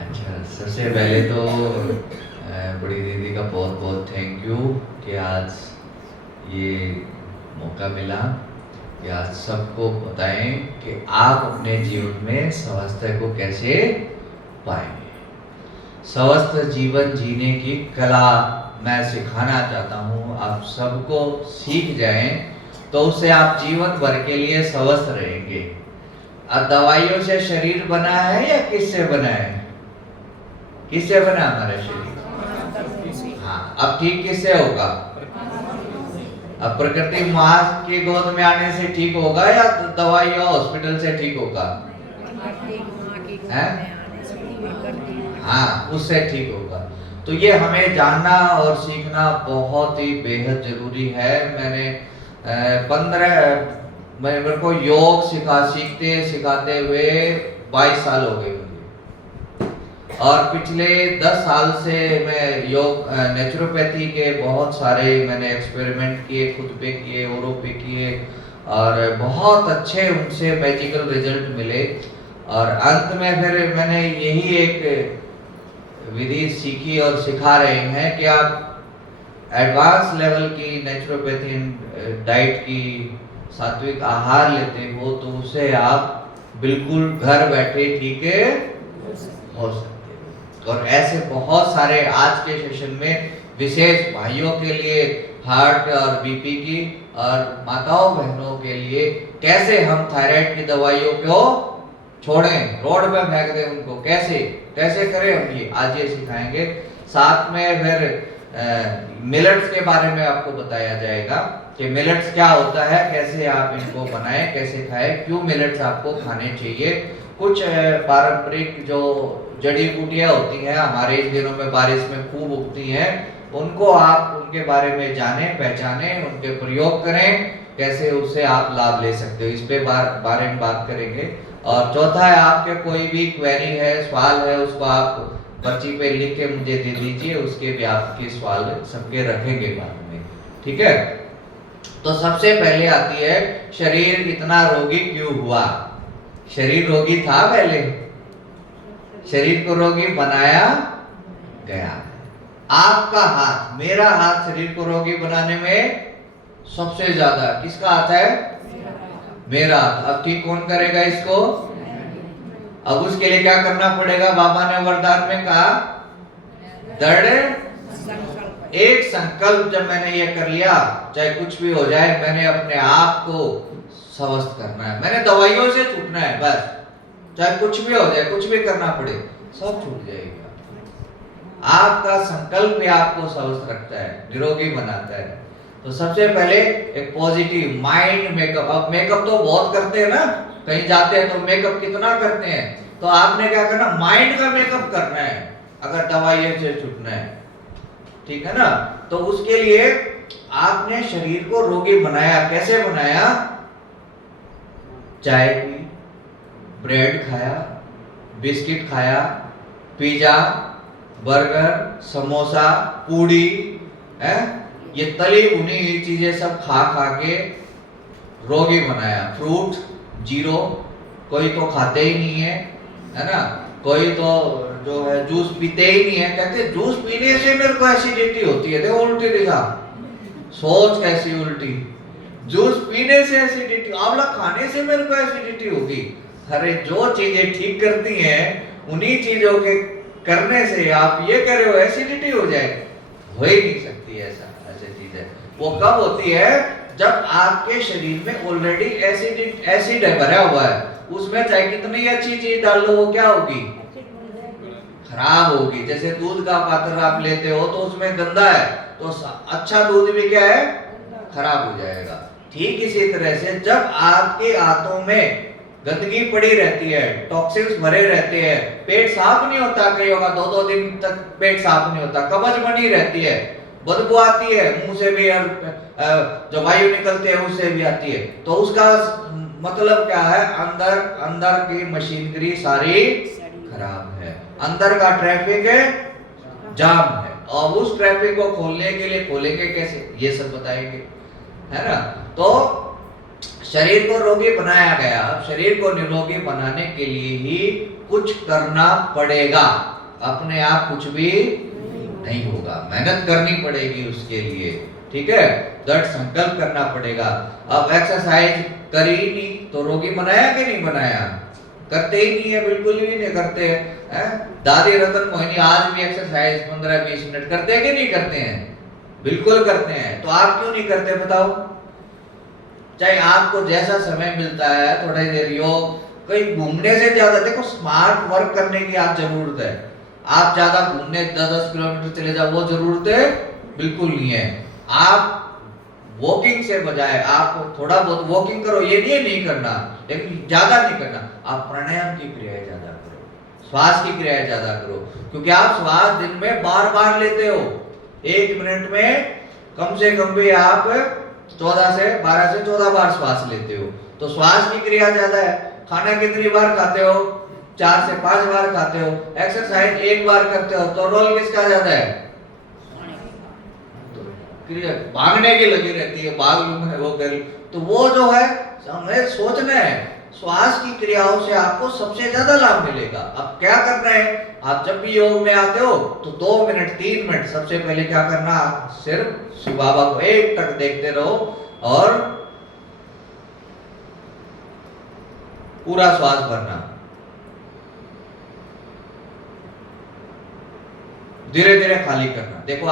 अच्छा, सबसे पहले तो बड़ी दीदी का बहुत बहुत थैंक यू कि आज ये मौका मिला कि आज सबको बताएं कि आप अपने जीवन में स्वास्थ्य को कैसे पाएंगे। स्वस्थ जीवन जीने की कला मैं सिखाना चाहता हूँ, आप सबको सीख जाएं तो उससे आप जीवन भर के लिए स्वस्थ रहेंगे। अब दवाइयों से शरीर बना है या किससे बना है? किससे बना हमारा शरीर? हाँ, अब ठीक किससे होगा? अब प्रकृति माँ की गोद में आने से ठीक होगा या दवाई या हॉस्पिटल से ठीक होगा? हाँ, उससे ठीक होगा। तो ये हमें जानना और सीखना बहुत ही बेहद जरूरी है। मैंने 15 मेरे को योग सीखते सिखाते हुए 22 साल हो गए मुझे, और पिछले 10 साल से मैं योग नेचुरोपैथी के बहुत सारे मैंने एक्सपेरिमेंट किए, खुद पे किए, औरों पे किए, और बहुत अच्छे उनसे मैजिकल रिजल्ट मिले। और अंत में फिर मैंने यही एक विधि सीखी और सिखा रहे हैं कि आप एडवांस लेवल की नेचुरोपैथी डाइट की सात्विक आहार लेते हो तो उसे आप बिल्कुल घर बैठे ठीक है हो सकते हो। और ऐसे बहुत सारे आज के सेशन में विशेष भाइयों के लिए हार्ट और बीपी की, और माताओं बहनों के लिए कैसे हम थायराइड की दवाइयों को छोड़ें, रोड पे फेंक दें उनको, कैसे कैसे करें हम ये आज ये सिखाएंगे। साथ में फिर मिलेट्स के बारे में आपको बताया जाएगा कि मिलेट्स क्या होता है, कैसे आप इनको बनाएं, कैसे खाएं, क्यों मिलेट्स आपको खाने चाहिए। कुछ पारंपरिक जो जड़ी बूटियां होती हैं हमारे इस दिनों में बारिश में खूब उगती हैं, उनको आप उनके बारे में जाने, पहचाने, उनके प्रयोग करें, कैसे उससे आप लाभ ले सकते हो, इस पे बारे में बात करेंगे। और चौथा है, आपके कोई भी क्वेरी है, सवाल है, उसको आप पर्ची पे लिख के मुझे दे दीजिए, उसके भी आपके सवाल सबके रखेंगे बाद में, ठीक है। तो सबसे पहले आती है शरीर इतना रोगी क्यों हुआ। शरीर रोगी था पहले, शरीर को रोगी बनाया गया। आपका हाथ, मेरा हाथ शरीर को रोगी बनाने में सबसे ज्यादा किसका हाथ है? मेरा हाथ। अब ठीक कौन करेगा इसको? अब उसके लिए क्या करना पड़ेगा? बाबा ने वरदान में कहा दृढ़ एक संकल्प। जब मैंने ये कर लिया, चाहे कुछ भी हो जाए, मैंने अपने आप को स्वस्थ करना है, मैंने दवाइयों से छूटना है बस, चाहे कुछ भी हो जाए, कुछ भी करना पड़े, सब छूट जाएगा। आपका संकल्प ही आपको स्वस्थ रखता है, निरोगी बनाता है। तो सबसे पहले एक पॉजिटिव माइंड मेकअप। अब मेकअप तो बहुत करते हैं ना, कहीं जाते हैं तो मेकअप कितना करते हैं, तो आपने क्या करना, माइंड का मेकअप करना है अगर दवाई से छूटना है, ठीक है ना। तो उसके लिए आपने शरीर को रोगी बनाया। कैसे बनाया? चाय पी, ब्रेड खाया, बिस्किट खाया, पिज्जा, बर्गर, समोसा, पूड़ी, है ये तली भुनी हुई चीजें सब खा खा के रोगी बनाया। फ्रूट जीरो, कोई तो खाते ही नहीं है ना, कोई तो जो है जूस पीते ही नहीं है, कहते जूस पीने से मेरे को एसिडिटी होती है। देखो उल्टी दिखा, सोच कैसी उल्टी, जूस पीने से एसिडिटी, आंवला खाने से मेरे को एसिडिटी होगी। अरे जो चीजें ठीक करती हैं उन्हीं चीजों के करने से आप ये कह रहे हो एसिडिटी हो जाए, हो ही नहीं सकती ऐसा। ऐसी चीज है वो कब होती है? जब आपके शरीर में ऑलरेडी एसिड है, भरा हुआ है, उसमें चाहे कितनी अच्छी चीज डाल लो वो क्या होगी? खराब होगी। जैसे दूध का पात्र आप लेते हो तो उसमें गंदा है, तो अच्छा दूध भी क्या है? खराब हो जाएगा। ठीक इसी तरह से जब आपके हाथों में गंदगी पड़ी रहती है, टॉक्सिन्स भरे रहते हैं, पेट साफ नहीं होता, कईयों का 2-2 दिन तक पेट साफ नहीं होता, कब्ज बनी रहती है, बदबू आती है, मुंह से भी जो वायु निकलते हैं उससे भी आती है, तो उसका मतलब क्या है? अंदर की मशीनरी सारी खराब है, अंदर का ट्रैफिक जाम है। और उस ट्रैफिक को खोलने के लिए खोलेंगे कैसे, ये सब बताएंगे, है ना। तो शरीर को रोगी बनाया गया, अब शरीर को निरोगी बनाने के लिए ही कुछ करना पड़ेगा, अपने आप कुछ भी नहीं होगा, मेहनत करनी पड़ेगी उसके लिए, ठीक है, दृढ़ संकल्प करना पड़ेगा। अब एक्सरसाइज करी नहीं तो रोगी बनाया कि नहीं बनाया? करते ही नहीं है, बिल्कुल भी नहीं करते हैं। दादी रतन मोहिनी आज भी एक्सरसाइज 15-20 मिनट करते हैं कि नहीं करते हैं? बिल्कुल करते हैं। तो आप क्यों नहीं करते बताओ? चाहे आपको जैसा समय मिलता है, थोड़ी देर योग, कहीं घूमने से ज्यादा देखो स्मार्ट वर्क करने की आज जरूरत है। आप ज्यादा घूमने 10-10 किलोमीटर चले जाओ, वो जरूरत है बिल्कुल नहीं है। आप वॉकिंग से बजाय आप थोड़ा बहुत वॉकिंग करो, ये नहीं करना, लेकिन ज्यादा नहीं करना। आप प्राणायाम की क्रियाएं ज्यादा करो, श्वास की क्रियाएं ज्यादा करो, क्योंकि आप श्वास दिन में बार बार लेते हो। 1 मिनट में कम से कम भी आप 12 से 14 बार श्वास लेते हो, तो श्वास की क्रिया ज्यादा है। खाना कितनी बार खाते हो? 4 से 5 बार खाते हो। एक्सरसाइज 1 बार करते हो, तो रोल किसका ज्यादा है? क्रिया भागने की लगी रहती है, भाग लूंगा वो कर, तो वो जो है हमें सोचना है, श्वास की क्रियाओं से आपको सबसे ज्यादा लाभ मिलेगा। अब क्या करना है, आप जब भी योग में आते हो तो 2 मिनट 3 मिनट सबसे पहले क्या करना, सिर्फ शिव बाबा को एक टक देखते रहो और पूरा श्वास भरना, धीरे धीरे खाली करना। देखो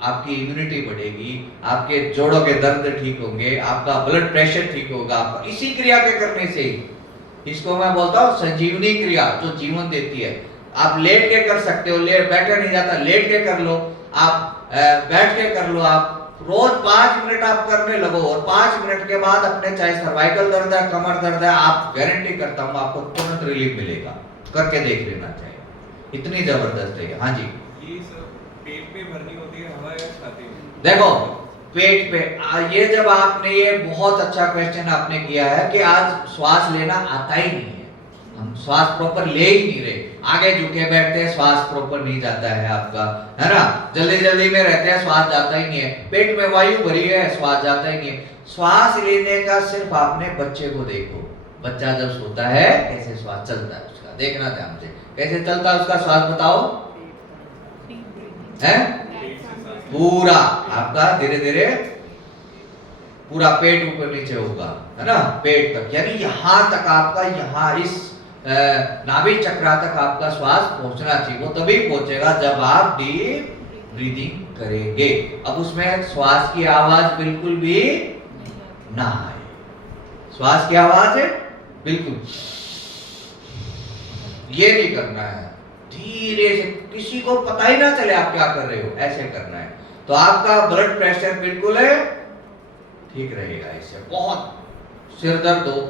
आपकी इम्यूनिटी बढ़ेगी, आपके जोड़ों के दर्द ठीक होंगे, आपका ब्लड प्रेशर ठीक होगा, इसी क्रिया के करने से। इसको मैं बोलता हूँ संजीवनी क्रिया, जो जीवन देती है। आप लेट के कर सकते हो, बैठा नहीं जाता, लेट के कर लो, आप बैठ के कर लो। आप रोज 5 मिनट आप करने लगो, और 5 मिनट के बाद अपने चाहे सर्वाइकल दर्द है, कमर दर्द है, आप गारंटी करता हूँ आपको तुरंत रिलीफ मिलेगा। करके देख लेना चाहिए, इतनी जबरदस्त है। हाँ जी, ये सब पेट पे भरनी होती है हवा या छाती में? देखो पेट पे, ये जब आपने, ये बहुत अच्छा क्वेश्चन आपने किया है कि आज श्वास लेना आता ही नहीं है, हम श्वास प्रॉपर ले ही नहीं रहे, आगे झुके बैठते हैं, श्वास प्रॉपर नहीं जाता है आपका, है ना, जल्दी जल्दी में रहते हैं, श्वास जाता ही नहीं है, पेट में वायु भरी है, श्वास जाता ही नहीं है। श्वास लेने का सिर्फ आपने बच्चे को देखो, बच्चा जब सोता है कैसे श्वास चलता है उसका, देखना ध्यान से, कैसे चलता है उसका श्वास, बताओ है? पूरा आपका धीरे धीरे पूरा पेट ऊपर नीचे होगा, है ना, पेट तक, यानी यहां तक आपका, यहां इस नाभि चक्र तक आपका श्वास पहुंचना चाहिए। वो तभी पहुंचेगा जब आप डीप ब्रीदिंग करेंगे। अब उसमें श्वास की आवाज बिल्कुल भी ना आए, श्वास की आवाज है बिल्कुल ये नहीं करना है, धीरे से, किसी को पता ही ना चले आप क्या कर रहे हो, ऐसे करना है। तो आपका ब्लड प्रेशर बिल्कुल है ठीक रहेगा। इससे बहुत सिर दर्द हो,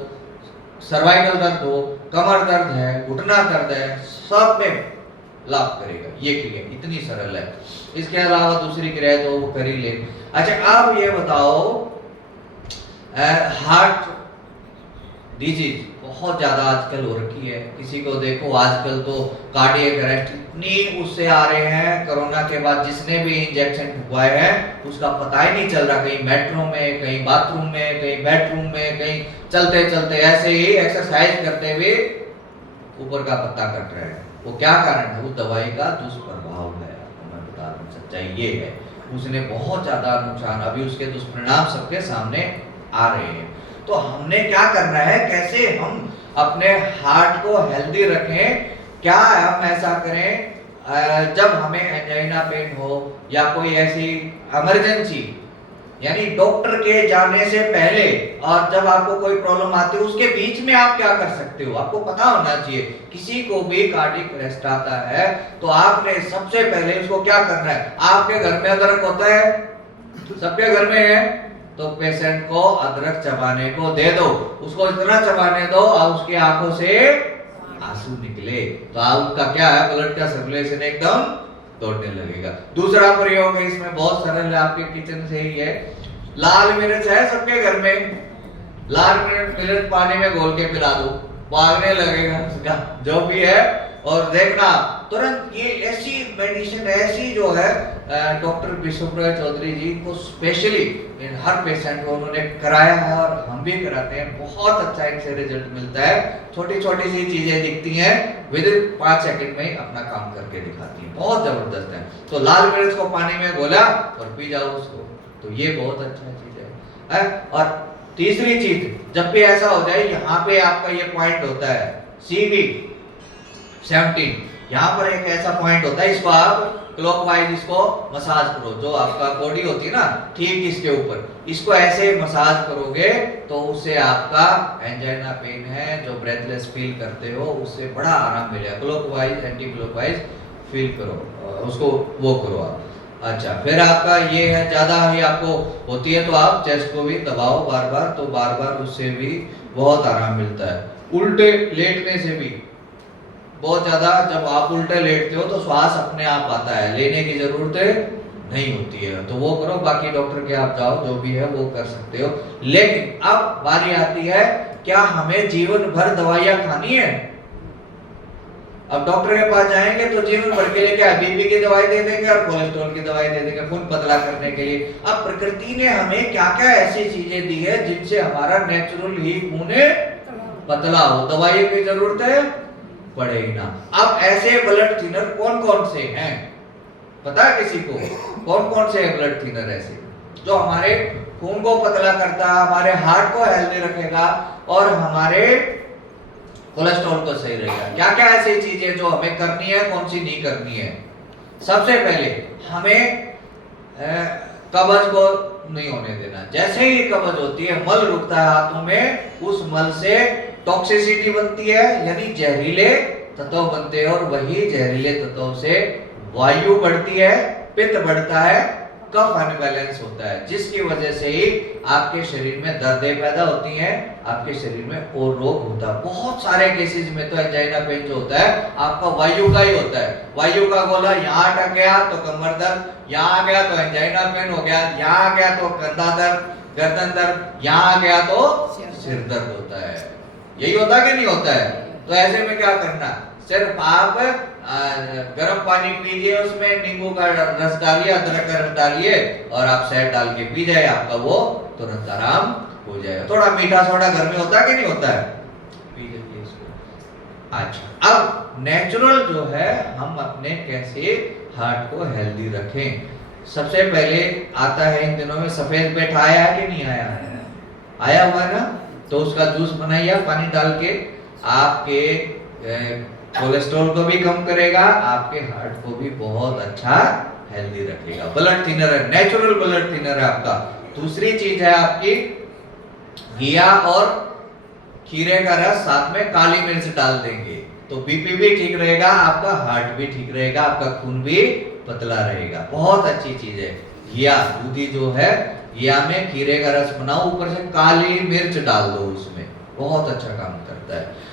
सर्वाइकल दर्द हो, कमर दर्द है, घुटना दर्द है, सब में लाभ करेगा ये क्रिया, इतनी सरल है। इसके अलावा दूसरी क्रिया तो वो कर ही ले। अच्छा, आप ये बताओ, हार्ट डिजीज बहुत ज्यादा आजकल हो रखी है, किसी को देखो आजकल तो कार्डियक अरेस्ट इतनी उससे आ रहे हैं, कोरोना के बाद जिसने भी इंजेक्शन ठुकवाए हैं उसका पता ही नहीं चल रहा, कहीं मेट्रो में, कहीं बाथरूम में, कहीं बेडरूम में, कहीं चलते चलते ऐसे ही एक्सरसाइज करते हुए ऊपर का पत्ता कट रहा है। वो क्या कारण है? वो दवाई का दुष्प्रभाव है, मैं बता रहा हूँ, सच्चाई ये है, उसने बहुत ज्यादा नुकसान, अभी उसके दुष्परिणाम सबके सामने आ रहे हैं। तो हमने क्या करना है, कैसे हम अपने हार्ट को हेल्दी रखें, क्या हम ऐसा करें, जब हमें एंजाइना पेन हो या कोई ऐसी इमरजेंसी, यानी डॉक्टर के जाने से पहले और जब आपको कोई प्रॉब्लम आती है उसके बीच में आप क्या कर सकते हो, आपको पता होना चाहिए। किसी को भी कार्डियक अरेस्ट आता है तो आपने सबसे पहले उसको क्या करना है, आपके घर में अदरक होता है, सबके घर में है, तो पेशेंट को अदरक चबाने को दे दो, उसको इतना चबाने दो और उसकी आंखों से आंसू निकले, तो आपका क्या है, ब्लड का सर्कुलेशन एकदम दौड़ने लगेगा। दूसरा प्रयोग है इसमें, बहुत सरल है, आपके किचन से ही है। लाल मिर्च है सबके घर में, लाल मिर्च पानी में घोल के पिला दो, भागने लगेगा उसका, जो भी है और देखना तुरंत ये ऐसी मेडिसिन ऐसी जो है डॉक्टर विश्वप्रिया चौधरी जी को स्पेशली इन हर पेशेंट को उन्होंने कराया है और हम भी कराते हैं, बहुत अच्छा इनसे रिजल्ट मिलता है। छोटी छोटी सी चीजें दिखती हैं, विद इन 5 सेकंड में ही अपना काम करके दिखाती हैं, बहुत जबरदस्त है। तो लाल मिर्च को पानी में घोला और पी जाओ उसको, तो ये बहुत अच्छा चीज है। और तीसरी चीज, जब भी ऐसा हो जाए, यहाँ पे आपका ये पॉइंट होता है CV17, यहाँ पर एक ऐसा पॉइंट होता है, इसको आप क्लॉकवाइज इसको मसाज करो, जो आपका बॉडी होती है ना ठीक इसके ऊपर, इसको ऐसे मसाज करोगे तो उससे आपका एंजाइना पेन है जो ब्रेथलेस फील करते हो उससे बड़ा आराम मिलेगा। क्लॉकवाइज एंटी क्लॉकवाइज फील करो, उसको वो करो आप। अच्छा, फिर आपका ये है ज्यादा ही आपको होती है तो आप चेस्ट को भी दबाओ बार बार, तो बार बार उससे भी बहुत आराम मिलता है। उल्टे लेटने से भी बहुत ज्यादा, जब आप उल्टे लेटते हो तो श्वास अपने आप आता है, लेने की जरूरत नहीं होती है, तो वो करो। बाकी डॉक्टर के आप जाओ, जो भी है वो कर सकते हो। लेकिन अब बारी आती है, क्या हमें जीवन भर दवाइयां खानी है? अब डॉक्टर के पास जाएंगे तो जीवन भर के लिए क्या बीपी की दवाई दे देंगे और कोलेस्ट्रॉल की दवाई दे देंगे खून पतला करने के लिए। अब प्रकृति ने हमें क्या क्या ऐसी चीजें दी है जिनसे हमारा नेचुरल ही खून पतला हो, दवाई की जरूरत पड़ेगी ना। अब ऐसे ब्लड थिनर कौन कौन से हैं, पता है किसी को? कौन कौन से ब्लड थिनर ऐसे जो हमारे खून को पतला करता, हमारे हार्ट को हेल्दी रखेगा और हमारे कोलेस्ट्रॉल को सही रहेगा? क्या क्या ऐसी चीजें जो हमें करनी है, कौन सी नहीं करनी है? सबसे पहले हमें कब्ज को नहीं होने देना। जैसे ही कब्ज होती है, मल रुकता है हाथों में, उस मल से टॉक्सिसिटी बनती है, यानी जहरीले तत्व बनते हैं और वही जहरीले तत्वों से वायु बढ़ती है, पित्त बढ़ता है, कफ अनबैलेंस होता है, जिसकी वजह से ही आपके शरीर में दर्दें पैदा होती हैं, आपके शरीर में और रोग होता है। बहुत सारे केसेस में तो एंजाइना पेन जो होता है आपका वायु का ही होता है। वायु का गोला यहाँ अटक गया तो कमर दर्द, यहाँ आ गया तो एंजाइना पेन हो गया, यहाँ आ गया तो कंधा दर्द, गर्दन दर्द, यहाँ आ गया तो सिर दर्द होता है। यही होता है कि नहीं होता है? तो ऐसे में क्या करना, सिर्फ आप गर्म पानी पीजिए, उसमें नींबू का रस डालिए, अदरक का रस डालिए और आप शहद डाल के पी जाए, आपका वो तुरंत आराम हो जाएगा। थोड़ा मीठा सोडा घर में होता है कि नहीं होता है? पी जाइए इसको। अच्छा, अब नेचुरल जो है हम अपने कैसे हार्ट को हेल्दी रखें। सबसे पहले आता है इन दिनों में सफेद पेट, आया है कि नहीं आया है? आया हुआ है ना? तो उसका जूस बनाइए पानी डाल के, आपके कोलेस्ट्रॉल को भी कम करेगा, आपके हार्ट को भी बहुत अच्छा हेल्दी रखेगा। ब्लड थिनर है, नेचुरल ब्लड थिनर है आपका। दूसरी चीज है आपकी घिया और खीरे का रस, साथ में काली मिर्च डाल देंगे तो बीपी भी ठीक रहेगा, आपका हार्ट भी ठीक रहेगा, आपका खून भी पतला रहेगा। बहुत अच्छी चीज है घिया, दूधी जो है, घिया में खीरे का रस बनाओ, ऊपर से काली मिर्च डाल दो उसमें, बहुत अच्छा काम करता है।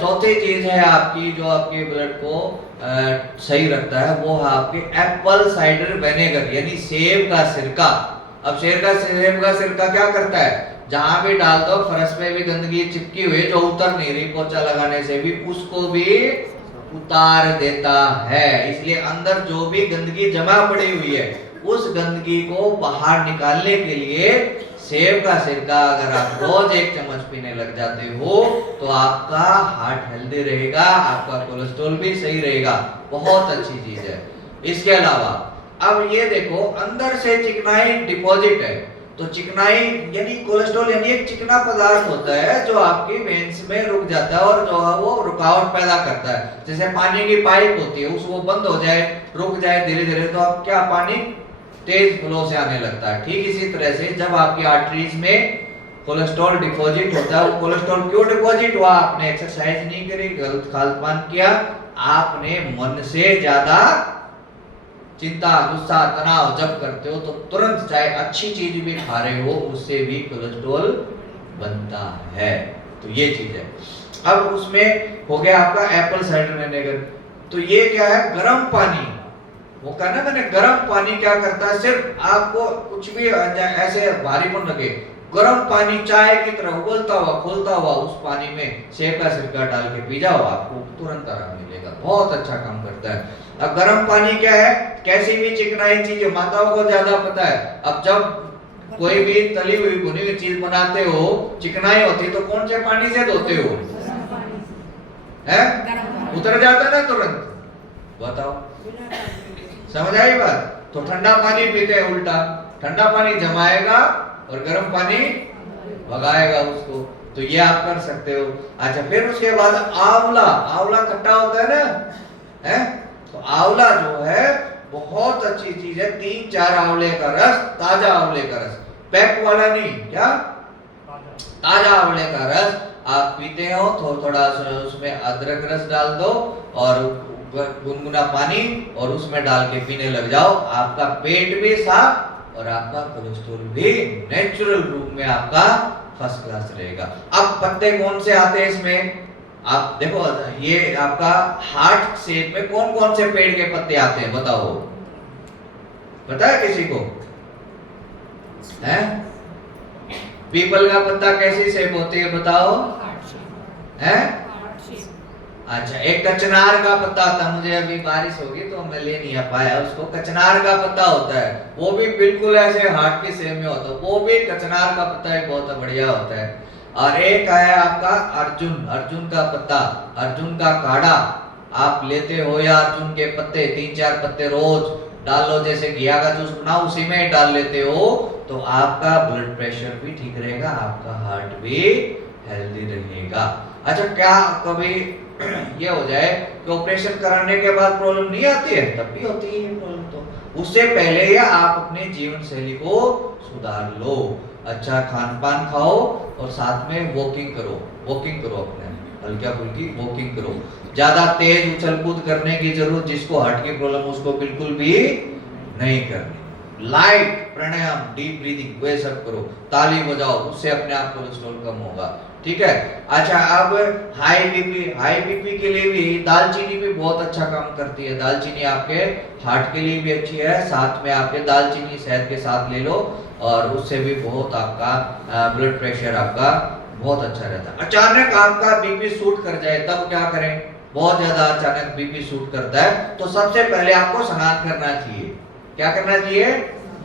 चौथी चीज है आपकी जो आपके ब्लड को सही रखता है, वो है आपके एप्पल साइडर विनेगर, यानी सेब का सिरका। अब सेब का सिरका क्या करता है, जहां भी डाल दो फर्श पे भी गंदगी चिपकी हुई जो उतर नहीं रही, पोछा लगाने से भी उसको भी उतार देता है। इसलिए अंदर जो भी गंदगी जमा पड़ी हुई है, उस गंदगी को बाहर निकालने के लिए सेब का सिरका अगर आप रोज 1 चम्मच पीने लग जाते हो तो आपका हार्ट हेल्दी रहेगा, आपका कोलेस्ट्रॉल भी सही रहेगा। बहुत अच्छी चीज है। इसके अलावा अब ये देखो, अंदर से चिकनाई डिपॉजिट है, तो चिकनाई यानी कोलेस्ट्रॉल यानी एक चिकना पदार्थ होता है जो आपकी वेन्स में रुक जाता है और जो है वो रुकावट पैदा करता है। जैसे पानी की पाइप होती है, वो बंद हो जाए, रुक जाए धीरे धीरे, तो अब क्या पानी तेज फ्लो से आने लगता है। ठीक इसी तरह से जब आपकी आर्टरीज में कोलेस्ट्रॉल डिपॉजिट होता है, वो कोलेस्ट्रॉल क्यों डिपॉजिट हुआ? आपने एक्सरसाइज नहीं करी, गलत खानपान किया, आपने मन से ज्यादा चिंता, गुस्सा, तनाव जब करते हो तो तुरंत चाहे अच्छी चीज भी खा रहे हो उससे भी कोलेस्ट्रॉल बनता है। तो ये चीज है। अब उसमें हो गया आपका एप्पल साइडर विनेगर। तो ये क्या है, गर्म पानी, वो कहना मैंने गर्म पानी क्या करता है, सिर्फ आपको कुछ भी ऐसे भारीपन लगे, गर्म पानी चाय की तरह उबलता हुआ खोलता हुआ उस पानी में सेब का सिरका डाल के पी जाओ, आपको तुरंत आराम मिलेगा, बहुत अच्छा काम करता है। अब गर्म पानी क्या है, कैसी भी चिकनाई चीज माताओं को ज्यादा पता है। अब जब कोई भी तली हुई भुनी हुई चीज बनाते हो, चिकनाई होती तो कौन से पानी से धोते हो, है उतर जाता है ना तुरंत, बताओ समझ आई बात। तो ठंडा पानी पीते हैं उल्टा, ठंडा पानी जमाएगा और गर्म पानी भगाएगा उसको, तो ये आप कर सकते हो। अच्छा फिर उसके बाद आंवला, आंवला खट्टा होता है ना, है तो आंवला जो है बहुत अच्छी चीज है। 3-4 आंवले का रस, ताजा आंवले का रस, पैक वाला नहीं, क्या ताजा आंवले का रस आप पीते हो, थोड़ा उसमें अदरक रस डाल दो और गुनगुना पानी और उसमें डाल के पीने लग जाओ, आपका पेट भी साफ और आपका कोलेस्ट्रॉल भी नेचुरल रूप में आपका फर्स्ट क्लास रहेगा। अब पत्ते कौन से आते हैं इसमें, आप देखो ये आपका हार्ट शेप में कौन कौन से पेड़ के पत्ते आते हैं बताओ, पता है किसी को, है पीपल का पत्ता कैसी शेप होती है बताओ, है अच्छा एक कचनार का पत्ता आता, मुझे अभी बारिश होगी तो मैं ले नहीं आ पाया उसको, कचनार का पत्ता होता है, वो भी बिल्कुल ऐसे हार्ट की शेप में होता है, वो भी कचनार का पत्ता ही बहुत बढ़िया होता है। और एक है आपका अर्जुन, अर्जुन का पत्ता, अर्जुन का काढ़ा आप लेते हो या अर्जुन के पत्ते 3-4 पत्ते रोज डाल लो, जैसे घिया का जूस बनाओ उसी में ही डाल लेते हो, तो आपका ब्लड प्रेशर भी ठीक रहेगा, आपका हार्ट भी हेल्दी रहेगा। अच्छा क्या कभी ये हो जाए कि ऑपरेशन कराने के बाद प्रॉब्लम नहीं आती है, तब भी होती है प्रॉब्लम, तो उससे पहले ही आप अपने जीवन शैली को सुधार लो, अच्छा खान पान खाओ और साथ में वॉकिंग करो, वॉकिंग करो, अपने हल्का फुल्की वॉकिंग करो, ज्यादा तेज उछल कूद करने की जरूरत जिसको हार्ट की प्रॉब्लम उसको बिल्कुल भी नहीं करनी, लाइट प्राणायाम डीप ब्रीदिंग वे सब करो, ताली बजाओ, उससे अपने आप कोलेस्ट्रॉल कम होगा, ठीक है। अच्छा अब हाई बीपी, हाई बीपी के लिए भी दालचीनी भी बहुत अच्छा काम करती है, दालचीनी आपके हार्ट के लिए भी अच्छी है, साथ में आपके दालचीनी शहद के साथ ले लो और उससे भी बहुत आपका ब्लड प्रेशर आपका बहुत अच्छा रहता है। अचानक आपका बीपी शूट कर जाए तब क्या करें, बहुत ज्यादा अचानक बीपी शूट करता है तो सबसे पहले आपको स्नान करना चाहिए, क्या करना चाहिए,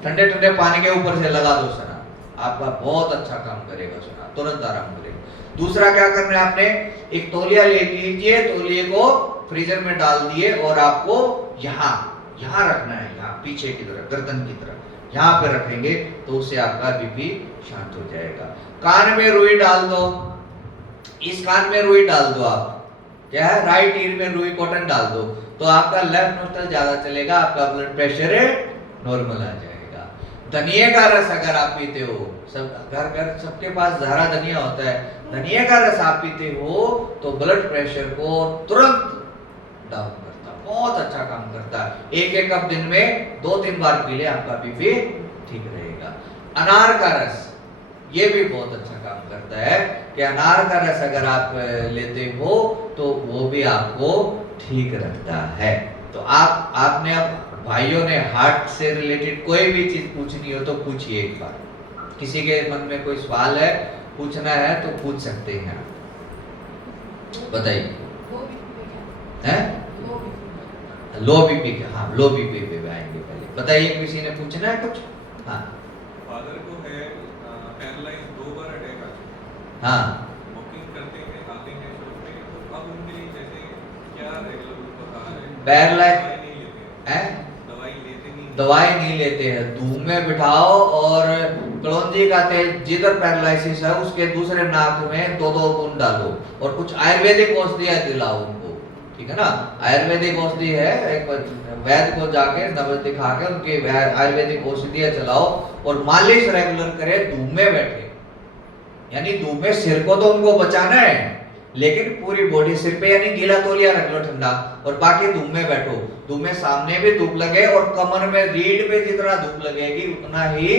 ठंडे ठंडे पानी के ऊपर से लगा दो स्नान, आपका बहुत अच्छा काम करेगा स्नान, तुरंत आराम करेगा। दूसरा क्या करना है, आपने एक तौलिया ले लीजिए, तौलिए को फ्रीजर में डाल दिए और आपको यहाँ यहाँ रखना है, यहाँ पीछे की तरफ गर्दन की तरफ यहाँ पे रखेंगे तो उससे आपका बीपी शांत हो जाएगा। कान में रुई डाल दो, इस कान में रुई डाल दो, आप क्या है राइट ईयर में रुई कॉटन डाल दो तो आपका लेफ्ट नोस्ट्रल ज्यादा चलेगा, आपका ब्लड प्रेशर नॉर्मल आ जाएगा। धनिया का रस अगर आप पीते हो, सब घर घर सबके पास हरा धनिया होता है, धनिया का रस आप पीते हो तो ब्लड प्रेशर को तुरंत डाउन करता है, बहुत अच्छा काम करता है। 1-1 कप दिन में 2-3 बार पी ले, आपका बीपी ठीक रहेगा। अनार का रस ये भी बहुत अच्छा काम करता है कि अनार का रस अगर आप लेते हो तो वो भी आपको ठीक रखता है। तो आपने अब भाइयों ने हार्ट से रिलेटेड कोई भी चीज पूछनी हो तो पूछिए, एक बार किसी के मन में कोई सवाल है पूछना है तो पूछ सकते हैं, बताइए। हैं लो बीपी के, हाँ लो बीपी पे आएंगे पहले, बताइए किसी ने पूछना है कुछ। हाँ फादर को है पैरालाइज 2 बार अटैक आ चुका, हाँ वॉकिंग करते हुए आते हैं शॉप पे, तो अब उनके लिए जैसे क्या रेगुलर उनको कहा है, पैरालाइज हैं दवाई लेते नहीं, दवाई नहीं लेते हैं, धूप में बिठाओ और कलौंजी का तेल जिधर पैरालिसिस है उसके दूसरे नाक में 2-2 बूंद डालो और कुछ आयुर्वेदिक औषधियां दिलाओ उनको, ठीक है ना। आयुर्वेदिक औषधि है, एक वैद्य को जाके नवज दिखा के उनकी आयुर्वेदिक औषधियां चलाओ और मालिश रेगुलर करे, धूप में बैठे, यानी धूप में सिर को तो उनको बचाना है लेकिन पूरी बॉडी सिर पे यानी गीला तौलिया रख लो ठंडा और बाकी धूप में बैठो, धूप में सामने भी धूप लगे और कमर में रीढ़ पे जितना धूप लगेगी उतना ही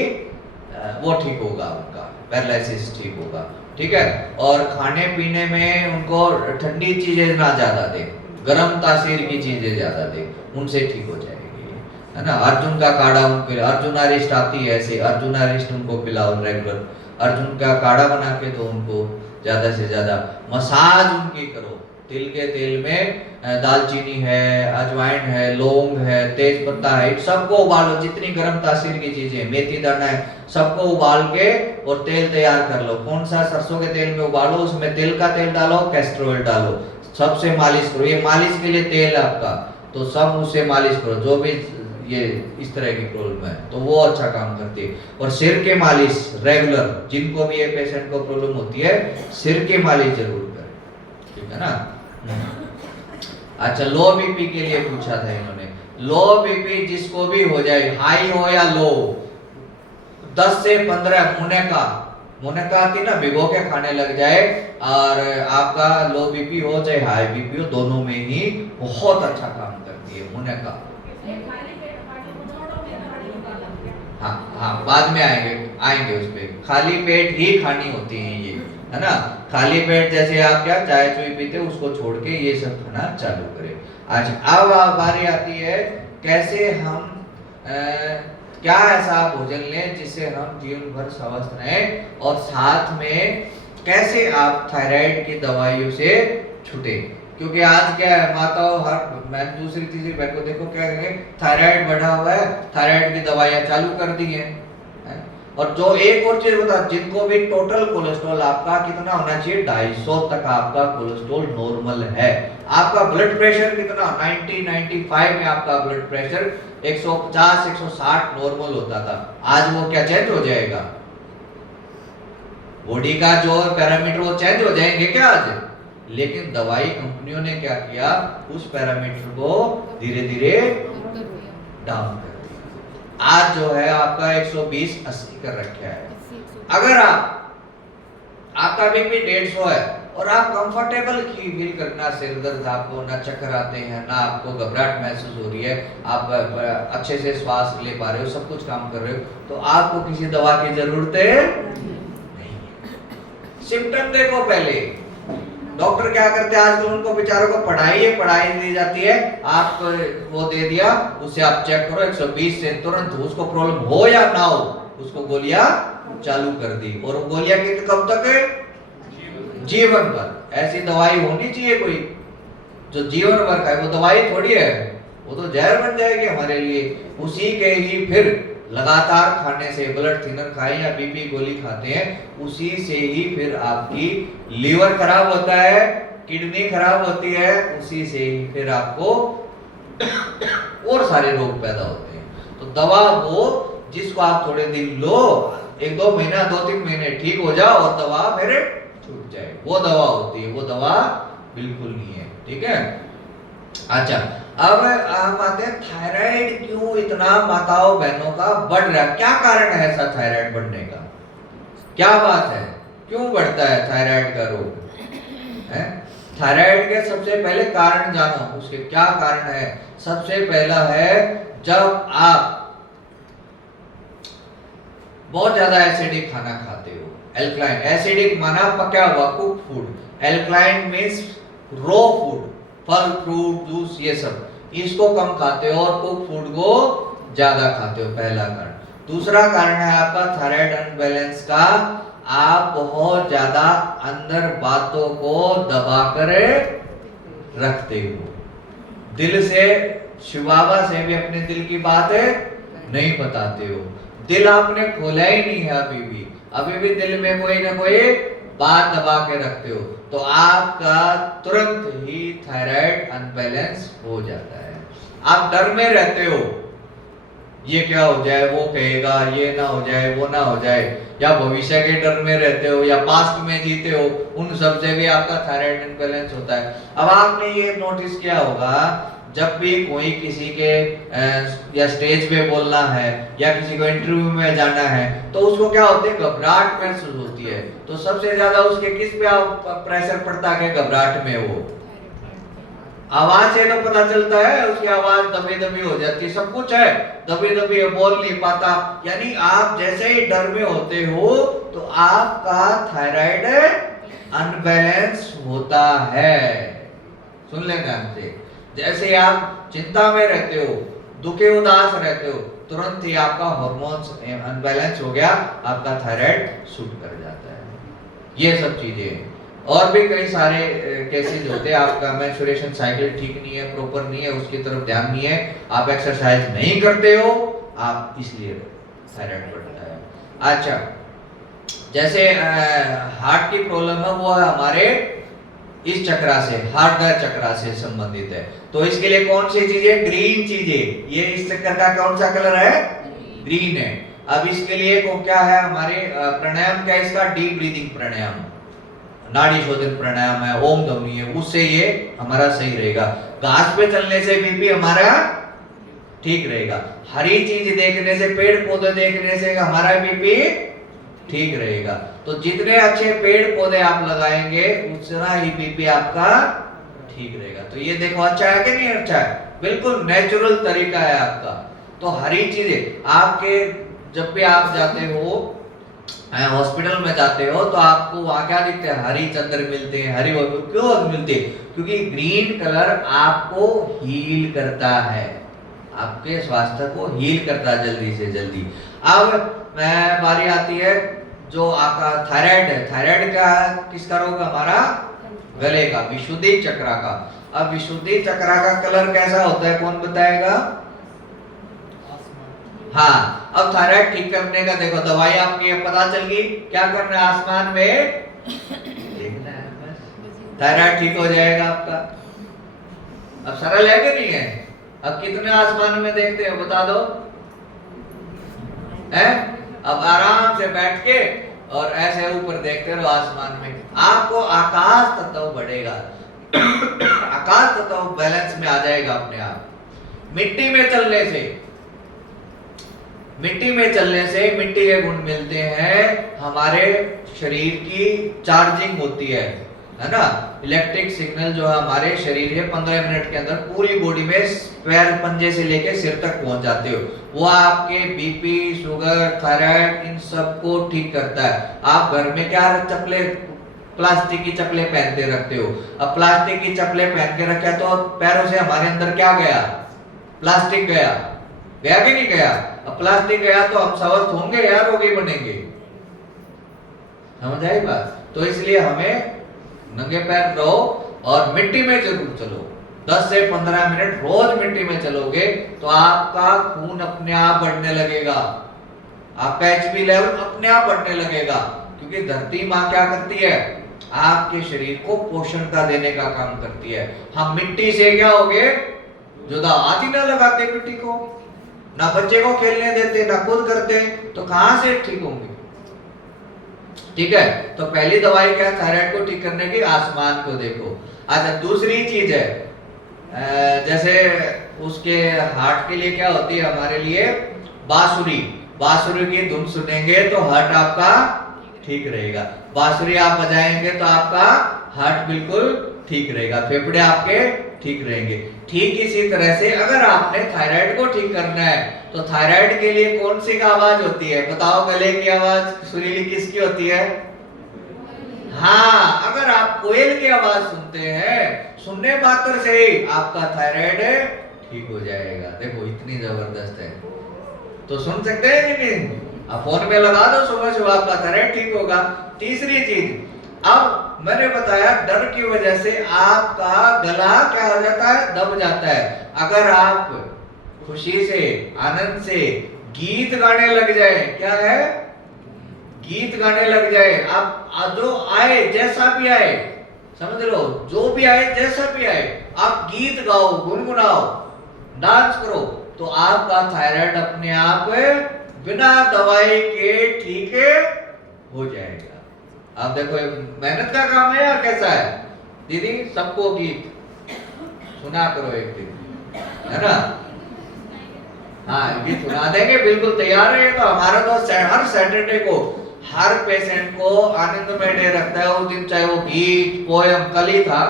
वो ठीक होगा, उनका पैरालिसिस ठीक होगा, ठीक है। और खाने पीने में उनको ठंडी चीजें ना ज्यादा दे, गर्म तासीर की चीजें ज्यादा दे, उनसे ठीक हो जाएगी, है ना। अर्जुन का काढ़ा उनको, अर्जुन अरिष्ट आती है ऐसे, अर्जुन अरिष्ट उनको पिलाओ रेगुलर, अर्जुन का काढ़ा बना के दो उनको, ज्यादा से ज्यादा मसाज उनकी करो। तिल के तेल में दालचीनी है, अजवाइन है, लौंग है, तेज पत्ता है, सबको उबालो, जितनी गर्म तासीर की चीजें, मेथी दाना है, सबको उबाल के और तेल तैयार कर लो। कौन सा? सरसों के तेल में उबालो, उसमें तिल का तेल डालो, कैस्टर ऑयल डालो, सबसे मालिश करो। ये मालिश के लिए तेल है आपका, तो सब उससे मालिश करो। जो भी ये इस तरह की प्रॉब्लम है तो वो अच्छा काम करती है। और सिर के मालिश रेगुलर, जिनको भी ये पेशेंट को प्रॉब्लम होती है, सिर के मालिश जरूर करें, ठीक है ना। अच्छा, लो बीपी के लिए पूछा था इन्होंने। लो बीपी जिसको भी हो जाए, हाई हो या लो, 10 से 15 मुनक्का आती ना, भिगो के खाने लग जाए, और आपका लो बीपी हो चाहे हाई बीपी हो, दोनों में ही बहुत अच्छा काम करती है मुनक्का। हाँ, बाद में आएंगे उस पे। खाली पेट ही खानी होती है ये, है ना। खाली पेट जैसे आप क्या चाय चुई पीते, उसको छोड़ के ये सब खाना चालू करें। अच्छा, अब बारी आती है कैसे हम क्या ऐसा भोजन लें जिससे हम जीवन भर स्वस्थ रहें, और साथ में कैसे आप थायराइड की दवाइयों से छूटे। क्योंकि आज क्या है, माताओं मैं दूसरी तीसरी बहन को देखो क्या कहेंगे, थायराइड बढ़ा हुआ है, थायराइड की दवाइयां चालू कर दी हैं। और जो एक और चीज बता, जिनको भी टोटल कोलेस्ट्रॉल आपका कितना होना चाहिए, 250 तक आपका कोलेस्ट्रॉल नॉर्मल है। आपका ब्लड प्रेशर कितना, 90-95 में आपका ब्लड प्रेशर 150-160 नॉर्मल होता था। आज वो क्या चेंज हो जाएगा? बॉडी का जो पैरामीटर वो चेंज हो जाएंगे क्या आज? लेकिन दवाई कंपनियों ने क्या किया, उस पैरामीटर को धीरे धीरे डाउन कर दिया। आज जो है आपका 120-80 कर रखा है। अगर आपका बीपी 150 है और आप कंफर्टेबल फील करना, सिर दर्द आपको ना, चक्कर आते हैं ना, आपको घबराहट महसूस हो रही है, आप अच्छे से श्वास ले पा रहे हो, सब कुछ काम कर रहे हो, तो आपको किसी दवा की जरूरत नहीं है। सिम्टम देखो पहले। डॉक्टर क्या करते हैं आजकल, उनको बेचारों को पढ़ाई दी जाती है, आप वो दे दिया, उससे आप चेक करो 120 से तुरंत उसको प्रॉब्लम हो या ना हो, उसको गोलियां चालू कर दी। और गोलियां कितने कब तक है? जीवन भर। ऐसी दवाई होनी चाहिए कोई जो जीवन भर खाए, वो दवाई थोड़ी है, वो तो जहर बन जाएगी हमारे लिए। उसी के ही फिर लगातार खाने से, ब्लड थिनर खाएं या बीपी गोली खाते हैं, उसी से ही फिर आपकी लीवर खराब होता है, किडनी खराब होती है, उसी से ही फिर आपको और सारे रोग पैदा होते हैं। तो दवा वो जिसको आप थोड़े दिन लो, 1-2 महीना 2-3 महीने ठीक हो जाओ और दवा फिर छूट जाए, वो दवा होती है। वो दवा बिल्कुल नहीं है, ठीक है। अच्छा, अब हम आते हैं थायराइड क्यों इतना माताओं बहनों का बढ़ रहा है, क्या कारण है ऐसा थायराइड बढ़ने का, क्या बात है, क्यों बढ़ता है थायराइड का रोग है? थायराइड के सबसे पहले कारण जानो, उसके क्या कारण है। सबसे पहला है, जब आप बहुत ज्यादा एसिडिक खाना खाते हो, एल्कलाइन, एसिडिक माना पका हुआ cook food, alkaline means raw food, फल फ्रूट जूस ये सब, इसको कम खाते हो और कुक फूड को ज्यादा खाते हो, पहला कारण। दूसरा कारण है आपका थायराइड अनबैलेंस का, आप बहुत ज्यादा अंदर बातों को दबा कर रखते हो, दिल से, शिव बाबा से भी अपने दिल की बात नहीं बताते हो, दिल आपने खोला ही नहीं है अभी भी दिल में कोई ना कोई बात दबा के रखते हो, तो आपका तुरंत ही थायराइड अनबैलेंस हो जाता है। आप डर में रहते हो, ये क्या हो जाए, वो कहेगा, ये ना हो जाए, वो ना हो जाए, या भविष्य के डर में रहते हो, या पास्ट में जीते हो, उन सब से भी आपका थायराइड अनबैलेंस होता है। अब आपने ये नोटिस किया होगा, जब भी कोई किसी के या स्टेज पे बोलना है या किसी को इंटरव्यू में जाना है, तो उसको क्या होती है, घबराहट महसूस होती है। तो सबसे ज्यादा उसके किस पे प्रेशर पड़ता है, घबराहट में, वो आवाज से तो पता चलता है, उसकी आवाज दबी दबी हो जाती है, सब कुछ है, दबी दबी है, बोल नहीं पाता। यानी आप जैसे ही डर में होते हो तो आपका थायराइड अनबैलेंस होता है। सुन लेना हमसे, जैसे आप चिंता में रहते हो, दुखी उदास रहते हो, तुरंत ही आपका हार्मोन्स अनबैलेंस हो गया, आपका थायराइड शूट कर जाता है। ये सब चीजें और भी कई सारे केसेस होते हैं। आपका मेंस्ट्रुएशन साइकिल ठीक नहीं है, प्रॉपर नहीं है, उसकी तरफ ध्यान नहीं है, आप एक्सरसाइज नहीं करते हो, आप इसलिए थायराइड बढ़ता है। अच्छा, जैसे हार्ट की प्रॉब्लम है, वो है हमारे इस चक्रा से, हार्डवेयर चक्रा से संबंधित है। तो इसके लिए कौन सी चीजें? ग्रीन चीजें। ये इस चक्र का कौन सा कलर है? ग्रीन है। अब इसके लिए को क्या है हमारे प्राणायाम क्या है इसका? डीप ब्रीदिंग प्राणायाम, नाड़ी शोधन प्राणायाम है, ओम ध्वनि है, उससे ये हमारा सही रहेगा। घास पे चलने से बीपी हमारा ठीक रहेगा। हरी चीज देखने से, पेड़ पौधे देखने से हमारा बीपी ठीक रहेगा। तो जितने अच्छे पेड़ पौधे आप लगाएंगे उतना ही बीपी आपका ठीक रहेगा। तो ये देखो अच्छा है कि नहीं अच्छा है? बिल्कुल नेचुरल तरीका है आपका। तो हरी चीजें आपके, जब भी आप जाते हो हॉस्पिटल में जाते हो तो आपको वहां क्या दिखते हैं? हरी चंद्र मिलते हैं, हरी क्यों मिलते हैं? क्योंकि ग्रीन कलर आपको हील करता है, आपके स्वास्थ्य को हील करता है जल्दी से जल्दी। अब बारी आती है जो आपका थायराइड है। थायराइड क्या है? किसका रोग? हमारा गले का, विशुद्धि चक्रा का। अब विशुद्धि चक्रा का कलर कैसा होता है, कौन बताएगा? हाँ, अब थायराइड ठीक करने का देखो दवाई आपकी पता चल गई। क्या करना है? आसमान में देखना है बस, थायराइड ठीक हो जाएगा आपका। अब सरल है कि नहीं है? अब कितने आसमान में देखते हो बता दो है? अब आराम से बैठ के और ऐसे ऊपर देखते रहो आसमान में, आपको आकाश तत्व बढ़ेगा। आकाश तत्व बैलेंस में आ जाएगा अपने आप। मिट्टी में चलने से, मिट्टी में चलने से मिट्टी के गुण मिलते हैं, हमारे शरीर की चार्जिंग होती है ना? इलेक्ट्रिक सिग्नल जो है हमारे शरीर के 15 मिनट के अंदर पूरी बॉडी में, पैर पंजे से लेके सिर तक पहुंच जाते हो। वो आपके बीपी, शुगर, थायराइड इन सबको ठीक करता है। आप घर में क्या चप्पलें, प्लास्टिक की चप्पलें पहनते रखते हो। अब प्लास्टिक की चप्पलें पहन के रखा तो पैरों से हमारे अंदर क्या गया? प्लास्टिक गया, गया कि नहीं गया? अब प्लास्टिक गया तो हम स्वस्थ होंगे या रोगी बनेंगे? समझ आई बात? तो इसलिए हमें नंगे पैर रहो और मिट्टी में जरूर चलो। 10 से 15 मिनट रोज मिट्टी में चलोगे तो आपका खून अपने आप बढ़ने लगेगा, आपका एचपी लेवल अपने आप बढ़ने लगेगा। क्योंकि धरती माँ क्या करती है? आपके शरीर को पोषण का देने का काम करती है। हम मिट्टी से क्या हो गए? जुदा। आदि ना लगाते मिट्टी को, ना बच्चे को खेलने देते, ना खुद करते, तो कहां से ठीक होंगे? ठीक है, तो पहली दवाई क्या है थायराइड को ठीक करने की? आसमान को देखो। अच्छा, दूसरी चीज है जैसे उसके हार्ट के लिए क्या होती है हमारे लिए? बांसुरी। बांसुरी की धुन सुनेंगे तो हार्ट आपका ठीक रहेगा। बांसुरी आप बजाएंगे तो आपका हार्ट बिल्कुल ठीक रहेगा, फेफड़े आपके ठीक रहेंगे। ठीक इसी तरह से अगर आपने थायराइड को ठीक करना है तो थायराइड के लिए कौन सी आवाज होती है? बताओ, गले की आवाज सुरीली किसकी होती है? हाँ, अगर आप कोयल की आवाज सुनते हैं, सुनने मात्र से ही आपका थायराइड ठीक हो जाएगा। देखो इतनी जबरदस्त है, तो सुन सकते हैं कि नहीं? आप फोन में लगा दो, सुबह सुबह आपका थायराइड ठीक होगा। तीसरी चीज, अब मैंने बताया डर की वजह से आपका गला क्या हो जाता है? दब जाता है। अगर आप खुशी से, आनंद से गीत गाने लग जाए, क्या है? गीत गाने लग जाए, आप जो आए जैसा भी आए, समझ लो, जो भी आए जैसा भी आए, आप गीत गाओ, गुनगुनाओ, डांस करो, तो आपका थायराइड अपने आप बिना दवाई के ठीक हो जाएगा। आप देखो मेहनत का काम है या कैसा है? दीदी सबको गीत सुना करो एक दिन, है ना? हाँ, गीत सुना देंगे, बिल्कुल तैयार रहेगा। हमारा तो हर सैटरडे को हर पेशेंट को आनंदमय डे रखता है उस दिन, चाहे वो गीत पोयम, कल ही था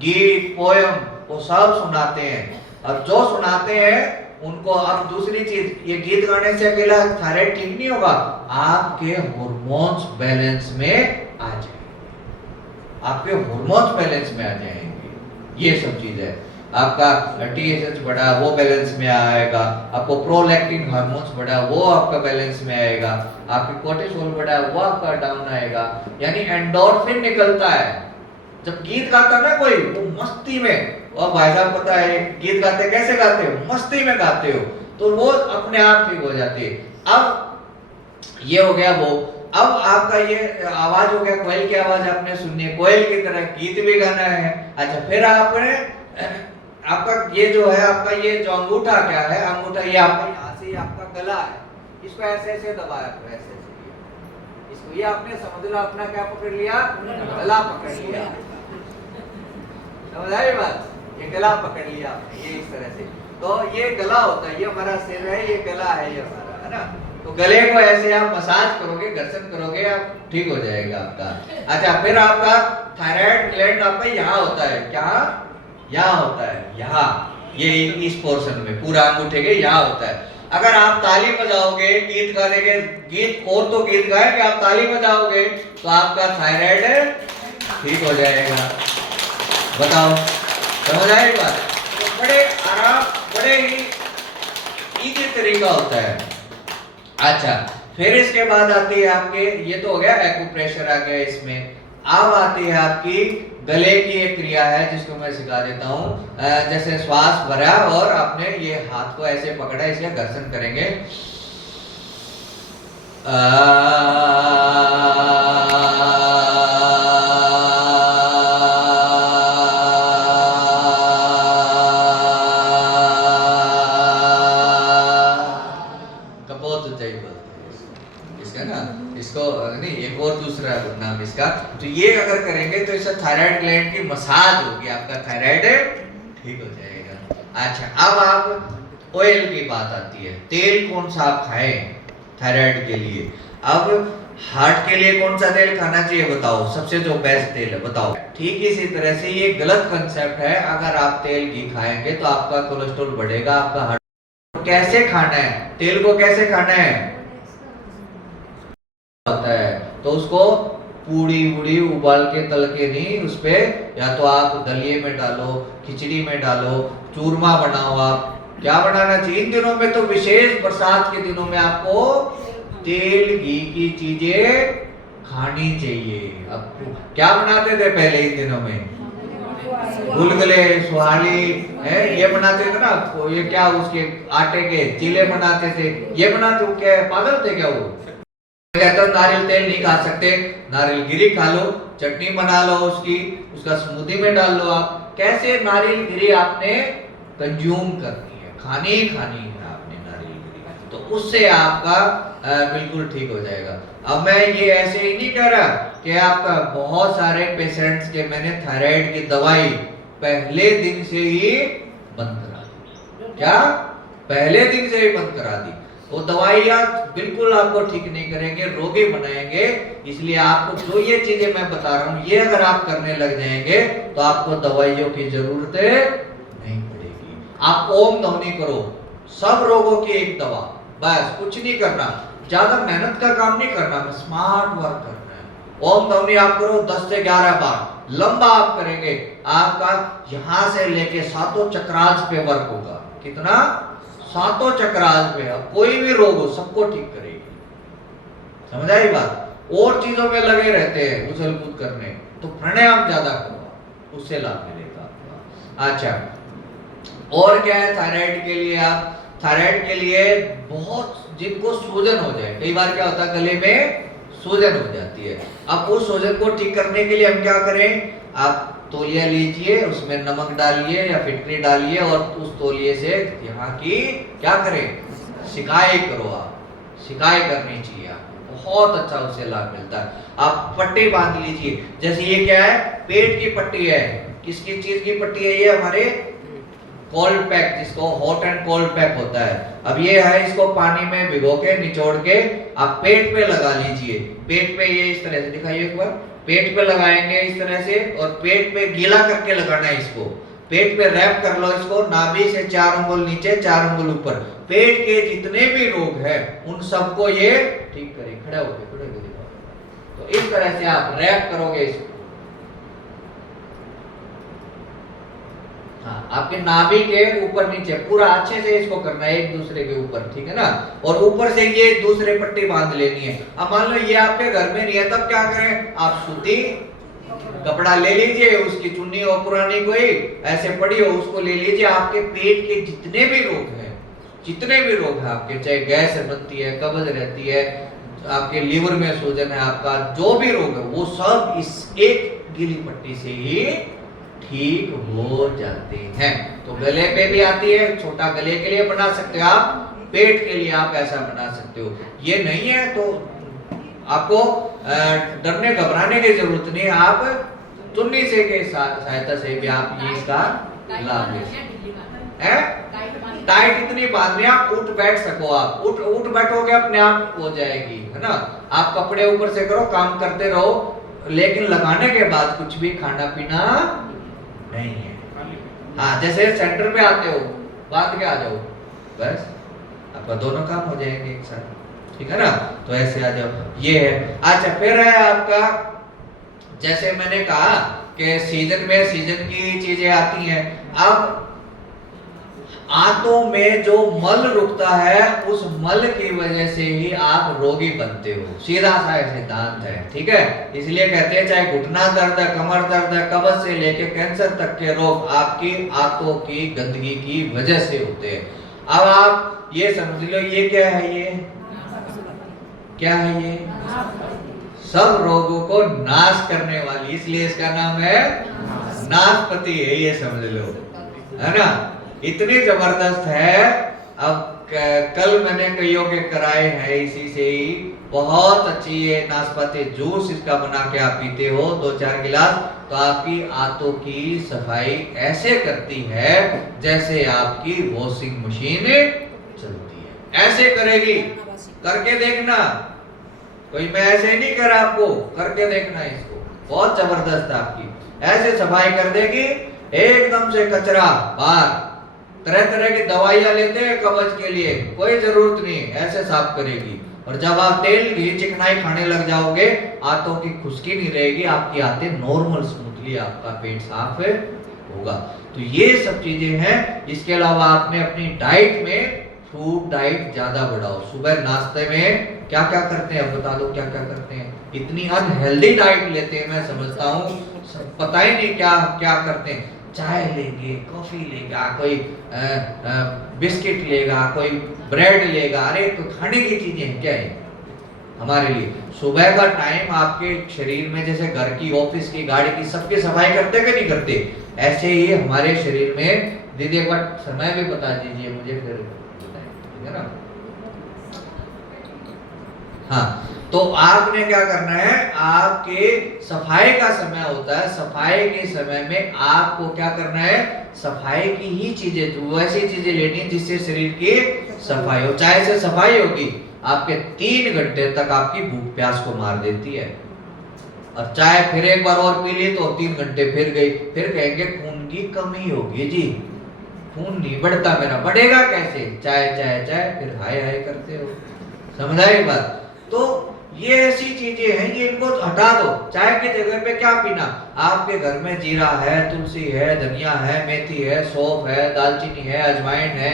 गीत पोयम, वो सब सुनाते हैं। और जो सुनाते हैं उनको, अब दूसरी चीज, ये गीत गाने से अकेला थायराइड ठीक नहीं होगा, आपके हार्मोन्स बैलेंस में आ जाएंगे, आपके हार्मोन्स बैलेंस में आ जाएंगे। ये सब चीज है। आपका TSH बढ़ा वो बैलेंस में आएगा, आपको प्रोलैक्टिन हार्मोन्स बढ़ा वो आपका बैलेंस में आएगा, आपकी कोर्टिसोल बढ़ा वो आपका डाउन आएगा, यानी एंडोर्फिन निकलता है। जब गीत गाता ना कोई वो मस्ती में, और भाई साहब पता है गीत गाते कैसे गाते हो, मस्ती में गाते हो, तो वो अपने आप ठीक हो जाती है। अब ये हो गया वो। अब आपका ये आवाज हो गया, कोयल की आवाज आपने सुनी है, कोयल की तरह गीत भी गाना है। अच्छा, फिर आपने आपका ये जो है, आपका ये जो अंगूठा क्या है, अंगूठा ये आपका यहाँ से, ये आपका गला है, इसको ऐसे ऐसे दबाया करो, ऐसे ऐसे इसको, ये आपने समझ लो अपना क्या पकड़ लिया, गला पकड़ लिया। समझ आई बात, ये गला पकड़ लिया आपने, ये इस तरह से। तो ये गला होता है, ये हमारा सिर है, ये गला है, ये हमारा है ना। तो गले को ऐसे आप मसाज करोगे, घर्षण करोगे, आप ठीक हो जाएगा आपका। अच्छा, फिर आपका थायराइड ग्लैंड आपका यहाँ होता है, क्या यहाँ होता है, यहाँ ये इस पोर्शन में पूरा अंगूठे के यहाँ होता है। अगर आप ताली बजाओगे, गीत गाने, गीत और तो गीत गाएंगे, आप ताली बजाओगे तो आपका थायराइड ठीक हो जाएगा। बताओ, समझ आई बात? तो बड़े आराम, बड़े ही इजी तरीका होता है। अच्छा, फिर इसके बाद आती है आपके, ये तो हो गया एक्यूप्रेशर आ गया इसमें। अब आती है आपकी गले की एक क्रिया है जिसको मैं सिखा देता हूँ। जैसे श्वास भरा और आपने ये हाथ को ऐसे पकड़ा, इसलिए घर्षण करेंगे। कपोत ऊंचाई बोलते हैं इसका ना, इसको नहीं, एक और दूसरा नाम इसका। तो ये अगर करेंगे तो इससे थायराइड ग्लैंड की मसाज होगी, आपका थायराइड ठीक हो जाएगा। अच्छा, अब आप ऑयल की बात आती है, तेल कौन सा आप खाएं थायराइड के लिए। अब हार्ट के लिए कौन सा तेल खाना चाहिए बताओ, सबसे जो बेस्ट तेल है बताओ। ठीक इसी तरह से ये गलत कंसेप्ट है, अगर आप तेल घी खाएंगे तो आपका कोलेस्ट्रॉल बढ़ेगा, आपका हार्ट। कैसे खाना है तेल को, कैसे खाना है होता है, तो उसको पूड़ी वूड़ी उबाल के तल के नहीं, उस पे या तो आप दलिए में डालो, खिचड़ी में डालो, चूरमा बनाओ। आप क्या बनाना चाहिए इन दिनों में, तो विशेष बरसात के दिनों में आपको तेल घी की चीजें खानी चाहिए। अब क्या बनाते थे पहले इन दिनों में, गुलगुले, सुहाली है, ये बनाते थे ना, ये क्या उसके आटे के चीले बनाते थे, ये बनाते, क्या पागल थे क्या वो? कहता नारियल तेल नहीं खा सकते, नारियल गिरी खा लो, चटनी बना लो उसकी, उसका स्मूदी में डाल लो। आप कैसे नारियल गिरी आपने कंज्यूम करनी है, खानी ही खानी है आपने नारियल गिरी, तो उससे आपका बिल्कुल ठीक हो जाएगा। अब मैं ये ऐसे ही नहीं कह रहा कि आपका बहुत सारे पेशेंट्स के मैंने थायराइड की दवाई पहले दिन से ही बंद करा दी। क्या पहले दिन से ही बंद करा दी? वो दवाइयाँ बिल्कुल आपको ठीक नहीं करेंगे, रोगी बनाएंगे। इसलिए आपको जो ये चीजें मैं बता रहा हूँ, ये अगर आप करने लग जाएंगे तो आपको दवाइयों की जरूरत नहीं पड़ेगी। आप ओम ध्वनि करो, सब रोगों की एक दवा, बस कुछ नहीं करना, ज्यादा मेहनत का काम नहीं करना, स्मार्ट वर्क करना है। ओम ध्वनि आप करो 10 से 11 बार, लंबा आप करेंगे, आपका यहां से लेके सातों चक्रास पे वर्क होगा। कितना? सातों चक्रास पे। अब कोई भी रोग हो सबको ठीक करेगी। समझ आई बात? और चीजों में लगे रहते हैं उछल कूद करने, तो प्राणायाम ज्यादा करो, उससे लाभ मिलेगा आपको। अच्छा, और क्या है थायराइड के लिए? आप थायराइड के लिए बहुत जिनको सूजन हो जाए, कई बार क्या होता है गले में सूजन हो जाती है। अब उस सूजन को ठीक करने के लिए हम क्या करें, आप तौलिया लीजिए, उसमें नमक डालिए या फिटकरी डालिए और उस तौलिए से यहाँ की क्या करें, सिकाई करो। आप सिकाई करनी चाहिए, आपको बहुत अच्छा उससे लाभ मिलता है। आप पट्टी बांध लीजिए, जैसे ये क्या है, पेट की पट्टी है। किसकी चीज की पट्टी है? ये हमारे कोल्ड पैक, जिसको हॉट एंड कोल्ड पैक होता है। अब ये है, इसको पानी में भिगो के निचोड़ के आप पेट पे लगा लीजिए। पेट पे ये इस तरह से दिखाइए एक बार, पेट पे लगाएंगे इस तरह से, और पेट पे गीला करके लगाना है इसको। पेट पे रैप कर लो इसको, नाभि से 4 अंगुल नीचे 4 अंगुल ऊपर। पेट के जितने भी रोग हैं उन सबको ये ठीक करे। खड़े होके दिखाओ। तो इस तरह से आप रैप करोगे इसको। हाँ, आपके नाभि के ऊपर नीचे पूरा अच्छे से इसको करना है एक दूसरे के ऊपर, ठीक है ना। और ऊपर से ये दूसरे पट्टी बांध लेनी है। अब मान लो ये आपके घर में नहीं है, तब क्या करें, आप सूती कपड़ा ले लीजिए, उसकी चुन्नी हो पुरानी कोई ऐसे पड़ी हो उसको ले लीजिए। आपके पेट के जितने भी रोग हैं, जितने भी रोग हैं आपके, चाहे गैस बनती है, कब्ज रहती है, आपके लीवर में सूजन है, आपका जो भी रोग है वो सब इस एक गीली पट्टी से ही ठीक हो जाते हैं। तो गले पे भी आती है, छोटा गले के लिए बना सकते हो आप, पेट के लिए आप ऐसा बना सकते हो। ये नहीं है तो आपको डरने घबराने की जरूरत नहीं है, आप चुन्नी से के सहायता से भी आप ये इसका लाभ ले सकते हैं। टाइट इतनी बांधनी आप उठ बैठ सको, आप उठ बैठोगे अपने आप हो जाएगी, है ना। आप कपड़े ऊपर से करो, काम करते रहो, लेकिन लगाने के बाद कुछ भी खाना पीना नहीं है। हाँ, जैसे सेंटर पे आते हो बांध के आ जाओ, बस आपका दोनों काम हो जाएंगे एक साथ, ठीक है ना। तो ऐसे आ जाओ, ये है। अच्छा, फिर है आपका, जैसे मैंने कहा कि सीजन में सीजन की चीजें आती हैं। अब आंतों में जो मल रुकता है, उस मल की वजह से ही आप रोगी बनते हो, सीधा सा सिद्धांत है, ठीक है। इसलिए कहते हैं चाहे घुटना दर्द है, कमर दर्द है, कब्ज से लेके कैंसर तक के रोग आपकी आंतों की गंदगी की वजह से होते हैं। अब आप ये समझ लो, ये क्या है, ये क्या है, ये सब रोगों को नाश करने वाली, इसलिए इसका नाम है नाशपति है, ये समझ लो, है ना। इतनी जबरदस्त है। अब कल मैंने कईयों के कराए हैं इसी से ही, बहुत अच्छी ये नाशपाती जूस इसका बना के आप पीते हो 2-4 गिलास, तो आपकी आंतों की सफाई ऐसे करती है जैसे आपकी वॉशिंग मशीन चलती है, ऐसे करेगी। करके देखना, कोई मैं ऐसे नहीं कर रहा, आपको करके देखना इसको, बहुत जबरदस्त है आपकी, ऐसे सफाई कर देगी एकदम से कचरा बाहर। तरह तरह की दवाइयां लेते हैं कब्ज के लिए, कोई जरूरत नहीं, ऐसे साफ करेगी। और जब आप तेल घी चिकनाई खाने लग जाओगे, आंतों की खुश्की नहीं रहेगी, आपकी आंतें नॉर्मल स्मूथली, आपका पेट साफ होगा। तो ये सब चीजें हैं। इसके अलावा आपने अपनी डाइट में फ्रूट डाइट ज्यादा बढ़ाओ। सुबह नाश्ते में क्या क्या करते हैं, बता दो क्या क्या करते हैं। इतनी अनहेल्दी डाइट लेते हैं, मैं समझता हूँ पता ही नहीं क्या क्या करते हैं। चाय लेंगे, कॉफी लेगा, कोई बिस्किट लेगा, कोई ब्रेड लेगा। अरे तो खाने की चीजें हैं क्या है हमारे लिए। सुबह का टाइम आपके शरीर में, जैसे घर की, ऑफिस की, गाड़ी की, सबकी सफाई करते कि नहीं करते, ऐसे ही हमारे शरीर में। दीदी एक बार समय भी बता दीजिए मुझे, फिर बताएं, ठीक है ना। हाँ, तो आपने क्या करना है, आपके सफाई का समय होता है, सफाई के समय में आपको क्या करना है, सफाई की ही चीजें, वैसी चीजें लेनी जिससे शरीर की सफाई हो। चाय से सफाई होगी, आपके 3 घंटे तक आपकी भूख प्यास को मार देती है। और चाय फिर एक बार और पी ली तो 3 घंटे फिर गई, फिर कहेंगे खून की कमी होगी जी, खून नहीं बढ़ता मेरा। बढ़ेगा कैसे, चाय चाय चाय, फिर हाय हाय करते हो, समझा ये बात। तो ये ऐसी चीजें हैं, ये इनको हटा दो। चाय की जगह पे क्या पीना, आपके घर में जीरा है, तुलसी है, धनिया है, मेथी है, सौंफ है, दालचीनी है, अजवाइन है,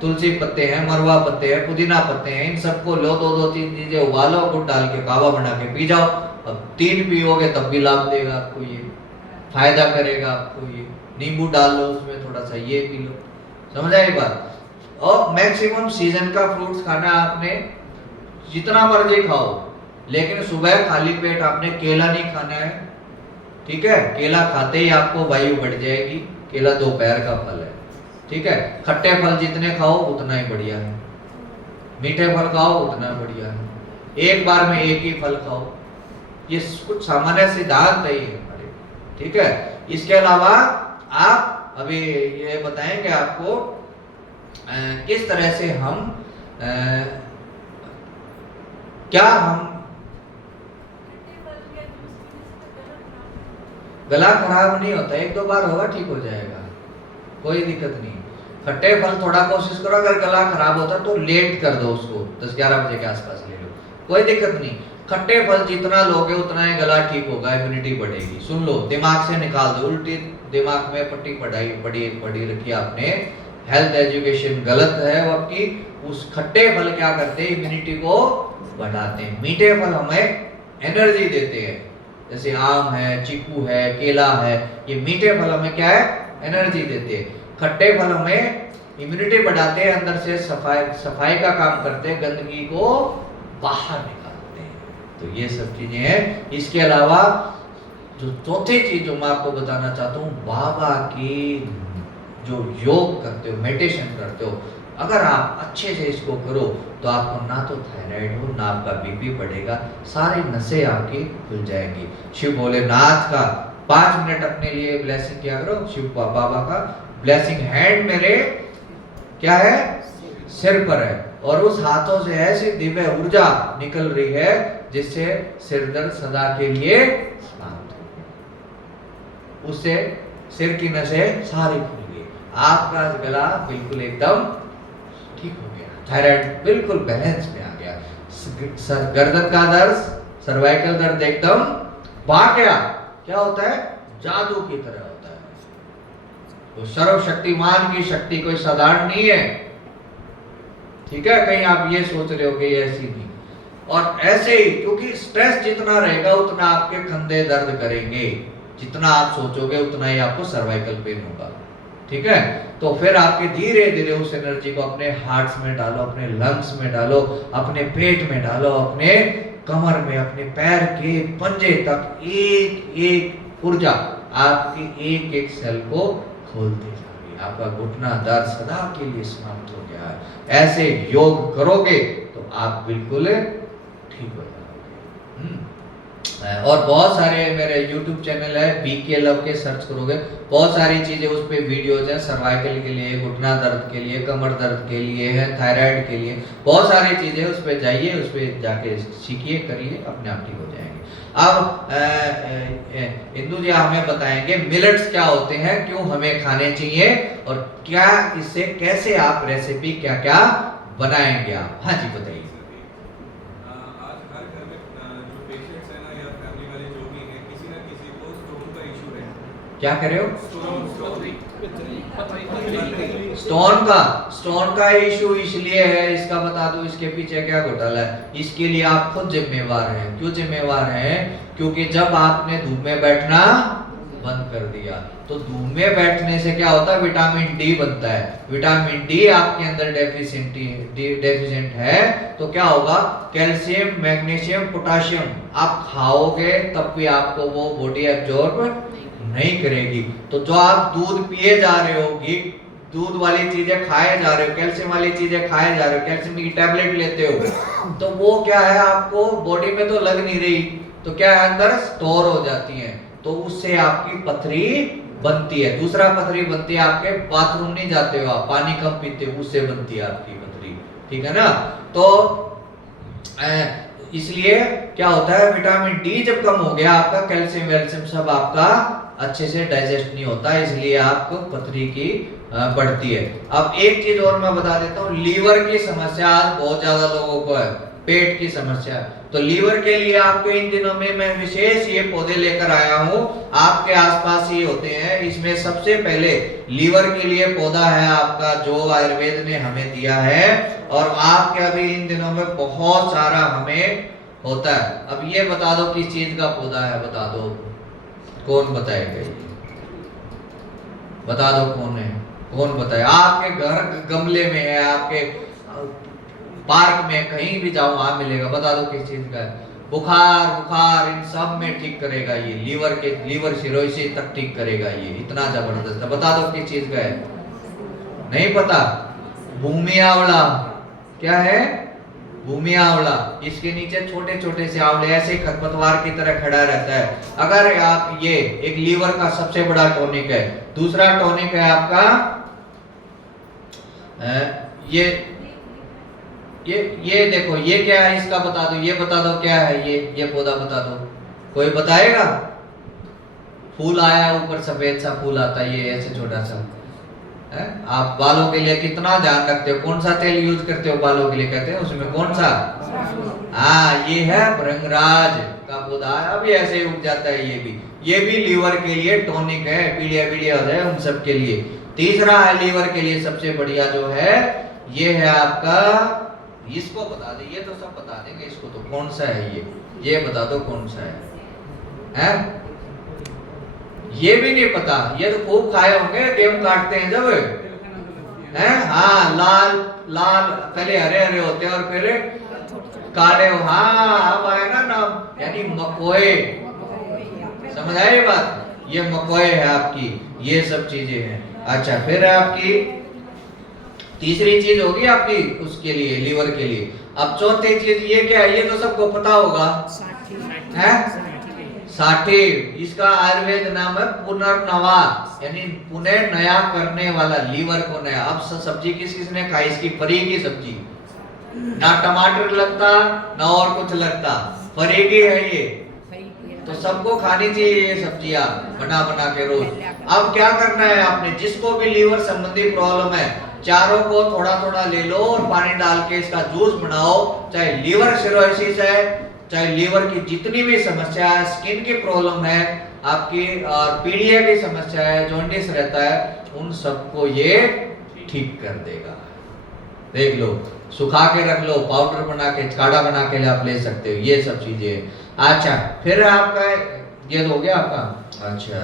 तुलसी पत्ते हैं, मरवा पत्ते हैं, पुदीना पत्ते हैं, इन सबको लो, 2-3 चीजें उबालो, गुड़ डाल के कावा बना के पी जाओ। अब 3 पियोगे तब भी लाभ देगा आपको, ये फायदा करेगा आपको। ये नींबू डाल लो उसमें थोड़ा सा, ये पी लो, समझा ये बात। और मैक्सिमम सीजन का फ्रूट्स खाना, आपने जितना मर्जी खाओ, लेकिन सुबह खाली पेट आपने केला नहीं खाना है, ठीक है। केला खाते ही आपको वायु बढ़ जाएगी, केला दोपहर का फल है, ठीक है। खट्टे फल जितने खाओ उतना ही बढ़िया है, मीठे फल खाओ उतना बढ़िया है, एक बार में एक ही फल खाओ। ये कुछ सामान्य सिद्धांत है ये हमारे, ठीक है। इसके अलावा आप अभी ये बताएंगे आपको किस तरह से हम क्या हम गला खराब नहीं होता, 1-2 बार होगा ठीक हो जाएगा, कोई दिक्कत नहीं। खट्टे फल थोड़ा कोशिश करो, अगर गला खराब होता तो लेट कर दो उसको, 10-11 बजे के आसपास ले लो, कोई दिक्कत नहीं। खट्टे फल जितना लोगे उतना ही गला ठीक होगा, इम्यूनिटी बढ़ेगी। सुन लो, दिमाग से निकाल दो, उल्टी दिमाग में पट्टी पड़ी रखी आपने, हेल्थ एजुकेशन गलत है वो आपकी। उस खट्टे फल क्या करते हैं, इम्यूनिटी को बढ़ाते हैं। मीठे फल हमें एनर्जी देते हैं, जैसे आम है, चीकू है, केला है, ये मीठे फल हमें क्या है, एनर्जी देते हैं। खट्टे फल हमें इम्यूनिटी बढ़ाते हैं, अंदर से सफाई का काम करते हैं, गंदगी को बाहर निकालते हैं। तो ये सब चीजें हैं। इसके अलावा जो चौथी चीज जो मैं आपको बताना चाहता हूँ, बाबा की जो योग करते हो, मेडिटेशन करते हो, अगर आप अच्छे से इसको करो तो आपको ना तो थायराइड हो, ना आपका बीपी बढ़ेगा, सारी नसें आपकी खुल जाएंगी। शिव भोलेनाथ का 5 मिनट अपने लिए ब्लेसिंग किया करो। शिव बाबा का ब्लेसिंग हैंड मेरे क्या है, सिर पर है, और उस हाथों से ऐसी दिव्य ऊर्जा निकल रही है जिससे सिर दर्द सदा के लिए शांत हो। उससे सिर की नसें सारी खुल गई, आपका गला बिल्कुल एकदम ठीक हो गया, थायराइड बिल्कुल बैलेंस में आ गया, गर्दन का दर्द, सर्वाइकल दर्द एकदम भाग गया। क्या होता है, जादू की तरह होता है। तो सर्वशक्तिमान की शक्ति कोई साधारण नहीं है, ठीक है। कहीं आप ये सोच रहे हो कि ऐसी नहीं, और ऐसे ही, क्योंकि स्ट्रेस जितना रहेगा उतना आपके कंधे दर्द करेंगे, जितना आप सोचोगे उतना ही आपको सर्वाइकल पेन होगा, ठीक है। तो फिर आपके धीरे धीरे उस एनर्जी को अपने हार्ट्स में डालो, अपने लंग्स में डालो, अपने पेट में डालो, अपने कमर में, अपने पैर के पंजे तक एक एक ऊर्जा आपकी एक एक सेल को खोलते जाएगी। आपका घुटना दर्द सदा के लिए समाप्त हो गया है। ऐसे योग करोगे तो आप बिल्कुल ठीक हो जाओगे। और बहुत सारे मेरे YouTube चैनल है, बीके लव के सर्च करोगे, बहुत सारी चीजें उस पे वीडियोज हैं, सर्वाइकल के लिए, घुटना दर्द के लिए, कमर दर्द के लिए है, थायराइड के लिए, बहुत सारी चीजें, उस पे जाइए, उस पे जाके सीखिए, करिए, अपने आप ठीक हो जाएंगे। अब इंदु जी हमें बताएंगे मिलेट्स क्या होते हैं, क्यों हमें खाने चाहिए, और क्या इससे कैसे आप रेसिपी क्या क्या बनाएंगे आप। हाँ जी बताइए। आज हर घर में जो पेशेंट्स हैं ना या फैमिली वाले जो भी हैं, किसी ना किसी को स्टोन का इशू है। क्या कह रहे हो? स्टोन स्टोन का इशू इसलिए है, इसका बता दो, इसके पीछे क्या घोटाला है। इसके लिए आप खुद जिम्मेवार हैं। क्यों जिम्मेवार हैं? क्योंकि जब आपने धूप में बैठना बंद कर दिया, तो धूप में बैठने से क्या होता है, विटामिन डी बनता है। विटामिन डी आपके अंदर डेफिशिएंट है, तो क्या होगा, कैल्शियम, मैग्नीशियम, पोटाशियम आप खाओगे तब भी आपको वो बॉडी एब्जॉर्ब नहीं करेगी। तो जो आप दूध पिए जा रहे हो, दूध वाली चीजें खाए जा रहे हो, कैल्शियम वाली चीजें खाए जा रहे हो, कैल्शियम की टैबलेट लेते हो, तो वो क्या है, आपको बॉडी में तो लग नहीं रही, तो क्या है, अंदर स्टोर हो जाती है, तो उससे आपकी पथरी बनती है। दूसरा पथरी बनती है, आपके बाथरूम नहीं जाते हो, आप पानी कम पीते हो, उससे बनती है आपकी पथरी, ठीक है ना। तो इसलिए क्या होता है, विटामिन डी जब कम हो गया, आपका कैल्शियम वैल्शियम सब आपका अच्छे से डाइजेस्ट नहीं होता, इसलिए आपको पथरी की बढ़ती है। अब एक चीज और मैं बता देता हूँ, लीवर की समस्या आज बहुत ज्यादा लोगों को है, पेट की समस्या। तो लीवर के लिए आपको इन दिनों में मैं विशेष ये पौधे लेकर आया हूँ, आपके आसपास ही होते हैं। इसमें सबसे पहले लीवर के लिए पौधा है आपका, जो आयुर्वेद ने हमें दिया है, और आपके अभी इन दिनों में बहुत सारा हमें होता है। अब ये बता दो किस चीज का पौधा है, बता दो, कौन बताएगा ये, बता दो कौन है, कौन बताए। आपके घर गमले में है, आपके पार्क में कहीं भी जाओ वहां मिलेगा, बता दो किस चीज का है। बुखार इन सब में ठीक करेगा ये, लीवर सिरोसिस तक ठीक करेगा ये, इतना जबरदस्त है। बता दो किस चीज का है, नहीं पता। भूमि आंवला, क्या है, भूमि आंवला। इसके नीचे छोटे छोटे से आंवले ऐसे खरपतवार की तरह खड़ा रहता है। अगर आप ये एक लीवर का सबसे बड़ा टॉनिक है। दूसरा टॉनिक है आपका ये देखो, ये क्या है, इसका बता दो, ये बता दो क्या है, ये पौधा बता दो, कोई बताएगा। फूल आया ऊपर, सफेद सा फूल आता है, ये ऐसे छोटा सा है। आप बालों के लिए कितना ध्यान रखते हो, कौन सा तेल यूज करते हो बालों के लिए, कहते हैं उसमें कौन सा, हाँ ये है भृंगराज का पौधा, अभी ऐसे उग जाता है ये भी। ये भी लीवर के लिए टॉनिक है, पीलिया वीडिया है उन सब के लिए। तीसरा है लीवर के लिए सबसे बढ़िया जो है, ये है आपका, इसको बता दे, ये तो सब बता देंगे, इसको तो कौन सा है ये बता दो कौन सा है? ये भी नहीं पता, ये तो खूब खाए होंगे गेम काटते हैं जब, हैं? हाँ, लाल लाल पहले हरे हरे होते हैं और फिर काले, हाँ अब आया ना नाम, यानी मकोए, समझ आई बात? ये मकोए है आपकी, ये सब चीजें हैं। अच्छा, फिर आपकी तीसरी चीज होगी आपकी उसके लिए, लीवर के लिए। अब चौथी चीज ये क्या है, ये तो सबको पता होगा, है साठी। इसका आयुर्वेद नाम है पुनर्नवा, यानी पुनः नया करने वाला, लीवर को नया। अब सब्जी किस किसने खाई, इसकी फरी की सब्जी, ना टमाटर लगता ना और कुछ लगता, फरी की है ये, तो सबको खानी चाहिए ये सब्जियां बना बना के रोज। अब क्या करना है आपने, जिसको भी लीवर संबंधी प्रॉब्लम है, चारों को थोड़ा थोड़ा ले लो और पानी डाल के इसका जूस बनाओ। चाहे लीवर सिरोसिस है, चाहे लीवर की जितनी भी समस्या है, स्किन की प्रॉब्लम है आपकी, और पीलिया की समस्या है, जॉन्डिस रहता है, उन सबको ये ठीक कर देगा। देख लो, सुखा के रख लो, पाउडर बना के, काढ़ा बना के आप ले सकते हो, ये सब चीजें। अच्छा, फिर आपका ये हो गया आपका, अच्छा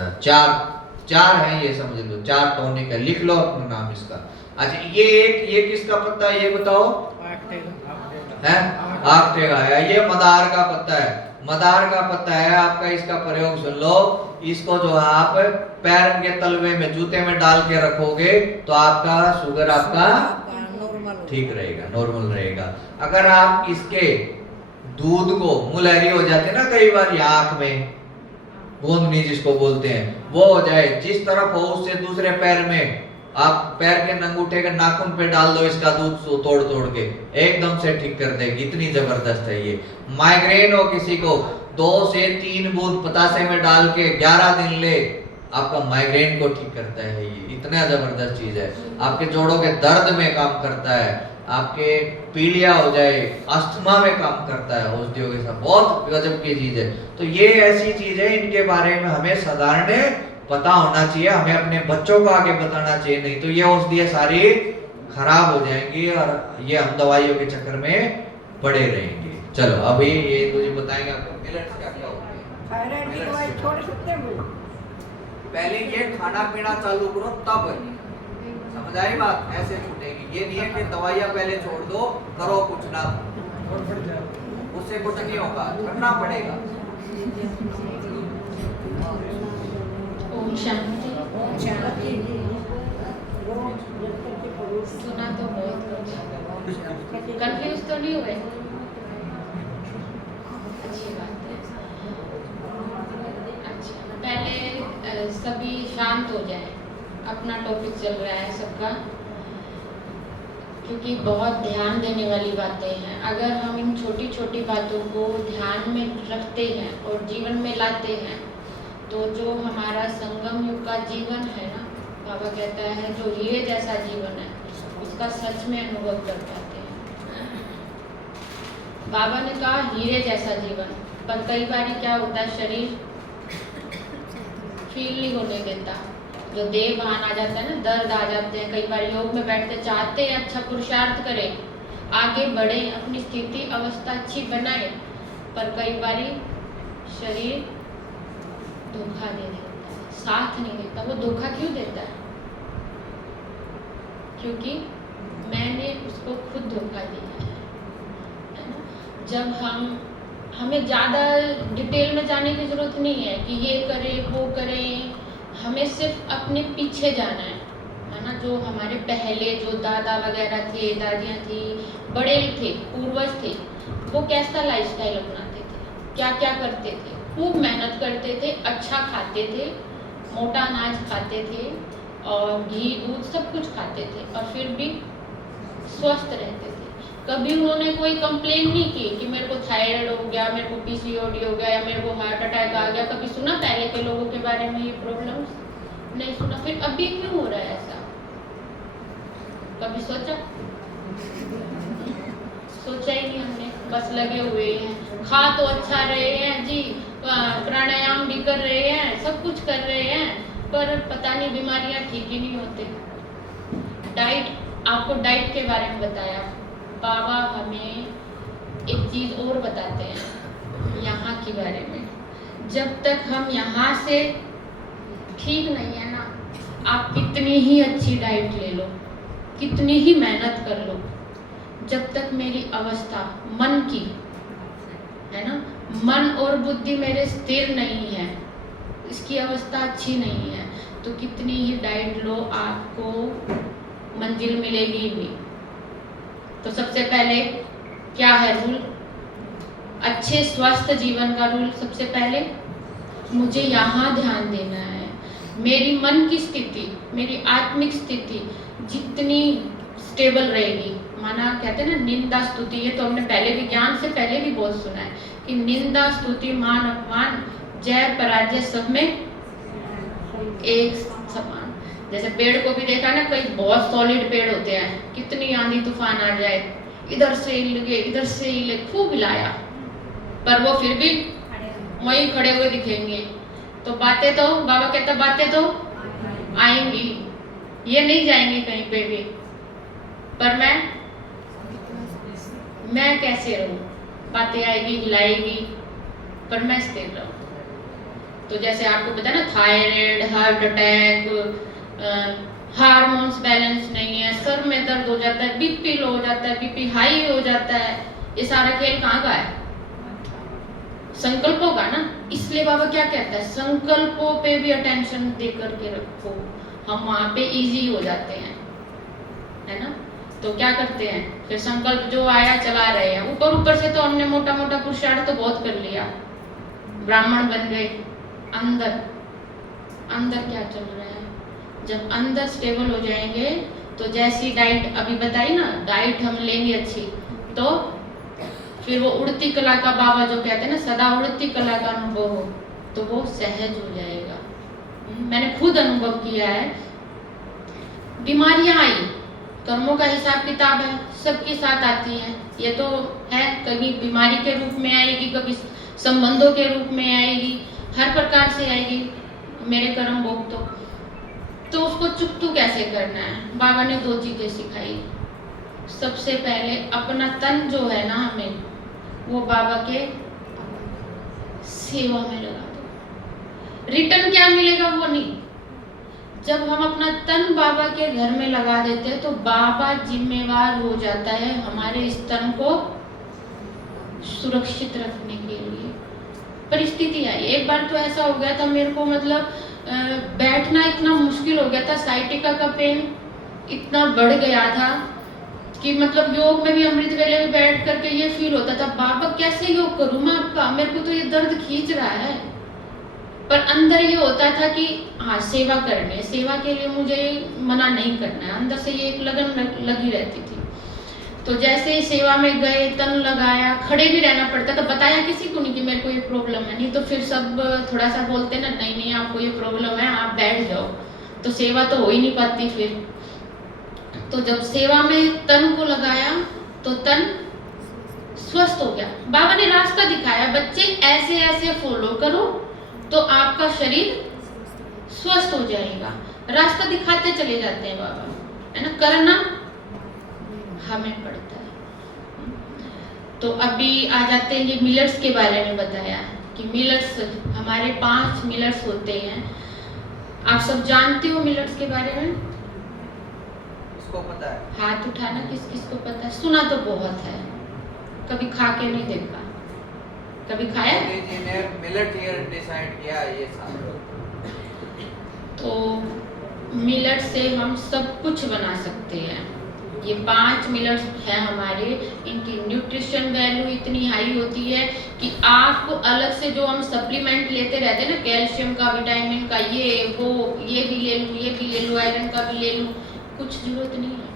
चार है ये, समझ लो 4 टॉनिक है, लिख लो अपना नाम इसका। अच्छा, ये किसका पत्ता है ये बताओ, है आक्टेगा है, ये मदार का पत्ता है, मदार का पत्ता है आपका। इसका प्रयोग सुन लो, इसको जो आप पैर के तलवे में जूते में डाल के रखोगे तो आपका शुगर आपका ठीक रहेगा, नॉर्मल रहेगा। अगर आप इसके दूध को, मुलहरी हो जाते ना कई बार या आंख में, गोंदनी जिसको बोलते हैं, वो हो जाए, जिस तरफ हो उससे दूसरे पैर में, आप पैर के अंगूठे के नाखून पे डाल दो इसका दूध तोड़ तोड़ के, एकदम से ठीक कर देगी, इतनी जबरदस्त है ये। माइग्रेन हो किसी को, 2 से 3 बूंद पतासे में डाल के 11 दिन ले, आपका माइग्रेन को ठीक करता है ये, इतना जबरदस्त चीज है। आपके जोड़ों के दर्द में काम करता है, आपके पीलिया हो जाए, अस्थमा में काम करता है औषधियों के साथ, बहुत गजब की चीज है। तो ये ऐसी चीज है, इनके बारे में हमें साधारण पता होना चाहिए, हमें अपने बच्चों को आगे बताना चाहिए, नहीं तो ये औषधियां सारी खराब हो जाएंगी और ये हम दवाइयों के चक्कर में पड़े रहेंगे। चलो अभी ये मुझे बताएंगे आपको मिलेट्स क्या क्या होते हैं। थायराइड की दवाई छोड़ सकते हैं? पहले ये खाना पीना चालू करो तब समझ आई बात, ऐसे छूटेगी। ये नहीं है कि दवाइयां पहले छोड़ दो, करो कुछ ना, उससे कुछ नहीं होगा, करना पड़ेगा। ओम शांति। सुना तो बहुत कुछ, कंफ्यूज तो नहीं हुए? अच्छी बात है। अच्छा, पहले सभी शांत हो जाए, अपना टॉपिक चल रहा है सबका, क्योंकि बहुत ध्यान देने वाली बातें हैं। अगर हम इन छोटी छोटी बातों को ध्यान में रखते हैं और जीवन में लाते हैं, तो जो हमारा संगम युग का जीवन है ना, बाबा कहता है जो हीरे जैसा जीवन है, उसका सच में अनुभव कर पाते हैं। बाबा ने कहा हीरे जैसा जीवन, पर कई बार क्या होता है, शरीर फील नहीं होने देता, जो देह भान आ जाता है ना, दर्द आ जाते हैं। कई बार योग में बैठते चाहते हैं अच्छा पुरुषार्थ करें, आगे बढ़े, अपनी स्थिति अवस्था अच्छी बनाए, पर कई बार शरीर धोखा दे देता है, साथ नहीं देता। वो धोखा क्यों देता है? क्योंकि मैंने उसको खुद धोखा दिया है ना। जब हमें ज़्यादा डिटेल में जाने की जरूरत नहीं है कि ये करें वो करें, हमें सिर्फ अपने पीछे जाना है ना। जो हमारे पहले जो दादा वगैरह थे, दादियाँ थी, बड़े थे, पूर्वज थे, वो कैसा लाइफस्टाइल अपनाते थे, क्या क्या करते थे, खूब मेहनत करते थे, अच्छा खाते थे, मोटा अनाज खाते थे और घी दूध सब कुछ खाते थे, और फिर भी स्वस्थ रहते थे। कभी उन्होंने कोई कंप्लेन नहीं की कि मेरे को थायराइड हो गया, मेरे को पीसीओडी हो गया, या मेरे को हार्ट अटैक आ गया। कभी सुना पहले के लोगों के बारे में ये प्रॉब्लम्स? नहीं सुना। फिर अभी क्यों हो रहा है ऐसा? कभी सोचा? सोचा ही नहीं हमने, बस लगे हुए हैं। खा तो अच्छा रहे हैं जी, प्राणायाम भी कर रहे हैं, सब कुछ कर रहे हैं, पर पता नहीं बीमारियां ठीक ही नहीं होते। डाइट, आपको डाइट के बारे में बताया, बाबा हमें एक चीज़ और बताते हैं यहाँ के बारे में। जब तक हम यहाँ से ठीक नहीं है ना, आप कितनी ही अच्छी डाइट ले लो, कितनी ही मेहनत कर लो, जब तक मेरी अवस्था मन की है ना, मन और बुद्धि मेरे स्थिर नहीं है, इसकी अवस्था अच्छी नहीं है, तो कितनी ही डाइट लो आपको मंजिल मिलेगी ही नहीं। तो सबसे पहले क्या है रूल? अच्छे स्वस्थ जीवन का रूल सबसे पहले मुझे यहाँ ध्यान देना है। मेरी मन की स्थिति, मेरी आत्मिक स्थिति जितनी स्टेबल रहेगी, माना कहते हैं ना निंदा स्तुति, ये तो हमने पहले भी ज्ञान से पहले भी बहुत सुना है कि निंदा स्तुति मान अपमान जय पराजय सब में एक समान। जैसे पेड़ को भी देखा ना, कई बहुत सॉलिड पेड़ होते हैं, कितनी आंधी तूफान आ जाए, इधर से हिले इधर से हिले, खूब हिलाया, पर वो फिर भी वहीं खड़े हुए दिखेंगे। तो बातें तो बाबा कहता बातें तो आएंगी, ये नहीं जाएंगी कहीं पे भी, पर मैं कैसे रहूं? बातें आएगी हिलाएगी, पर मैं स्थिर रहूं। तो जैसे आपको पता है ना, thyroid, heart attack, hormones balance नहीं है, सर में दर्द हो जाता है, बीपी लो हो जाता है, बीपी हाई हो जाता है, ये सारा खेल कहाँ का है? संकल्पों का ना। इसलिए बाबा क्या कहता है, संकल्पों पे भी अटेंशन दे करके रखो, हम वहां पे इजी हो जाते हैं, है ना। तो क्या करते हैं फिर, संकल्प जो आया चला रहे हैं, ऊपर से तो हमने मोटा मोटा पुरुषार्थ तो बहुत कर लिया, ब्राह्मण बन गए, अंदर क्या चल रहा है? जब अंदर स्टेबल हो जाएंगे तो जैसी डाइट अभी बताई ना, डाइट हम लेंगे अच्छी, तो फिर वो उड़ती कला का बाबा जो कहते हैं ना, सदा उड़ती कला का अनुभव हो, तो वो सहज हो जाएगा। मैंने खुद अनुभव किया है, बीमारियां आई, कर्मों का हिसाब किताब है, सबके साथ आती है, ये तो है, कभी बीमारी के रूप में आएगी, कभी संबंधों के रूप में आएगी, हर प्रकार से आएगी मेरे कर्म भोग। तो उसको चुकतू कैसे करना है? बाबा ने 2 चीजें सिखाई। सबसे पहले अपना तन जो है ना, हमें वो बाबा के सेवा में लगा दो। रिटर्न क्या मिलेगा वो नहीं, जब हम अपना तन बाबा के घर में लगा देते हैं तो बाबा जिम्मेवार हो जाता है हमारे इस तन को सुरक्षित रखने के लिए। परिस्थिति आई, एक बार तो ऐसा हो गया था मेरे को, मतलब बैठना इतना मुश्किल हो गया था, साइटिका का पेन इतना बढ़ गया था कि मतलब योग में भी अमृत वेले में बैठ करके ये फील होता था, बाबा कैसे योग करूं मैं आपका, मेरे को तो ये दर्द खींच रहा है। पर अंदर ये होता था कि हाँ सेवा करने, सेवा के लिए मुझे मना नहीं करना है, अंदर से ये एक लगन लगी रहती थी। तो जैसे ही सेवा में गए, तन लगाया, खड़े भी रहना पड़ता था, बताया किसी को नहीं कि मेरे को ये प्रॉब्लम है, नहीं तो फिर सब थोड़ा सा बोलते ना, नहीं आपको ये प्रॉब्लम है, आप बैठ जाओ, तो सेवा तो हो ही नहीं पाती फिर। तो जब सेवा में तन को लगाया तो तन स्वस्थ हो गया। बाबा ने रास्ता दिखाया, बच्चे ऐसे ऐसे फॉलो करो तो आपका शरीर स्वस्थ हो जाएगा। रास्ता दिखाते चले जाते हैं बाबा, है ना, करना हमें पड़ता है। तो अभी आ जाते हैं, ये मिलट्स के बारे में बताया कि मिलट्स, हमारे 5 मिलट्स होते हैं। आप सब जानते हो मिलट्स के बारे में? इसको पता है? हाथ उठाना, किस किस को पता है? सुना तो बहुत है, कभी खा के नहीं देखा, कभी खाया? जी ने मिलेट ईयर डिसाइड किया ये सारा। तो मिलट से हम सब कुछ बना सकते हैं। ये 5 मिलट्स हैं हमारे, इनकी न्यूट्रिशन वैल्यू इतनी हाई होती है कि आपको अलग से जो हम सप्लीमेंट लेते रहते हैं ना, कैल्शियम का, विटामिन का, ये वो, ये भी ले लूँ, ये भी ले लूँ, आयरन का भी ले लूँ, कुछ जरूरत नहीं है।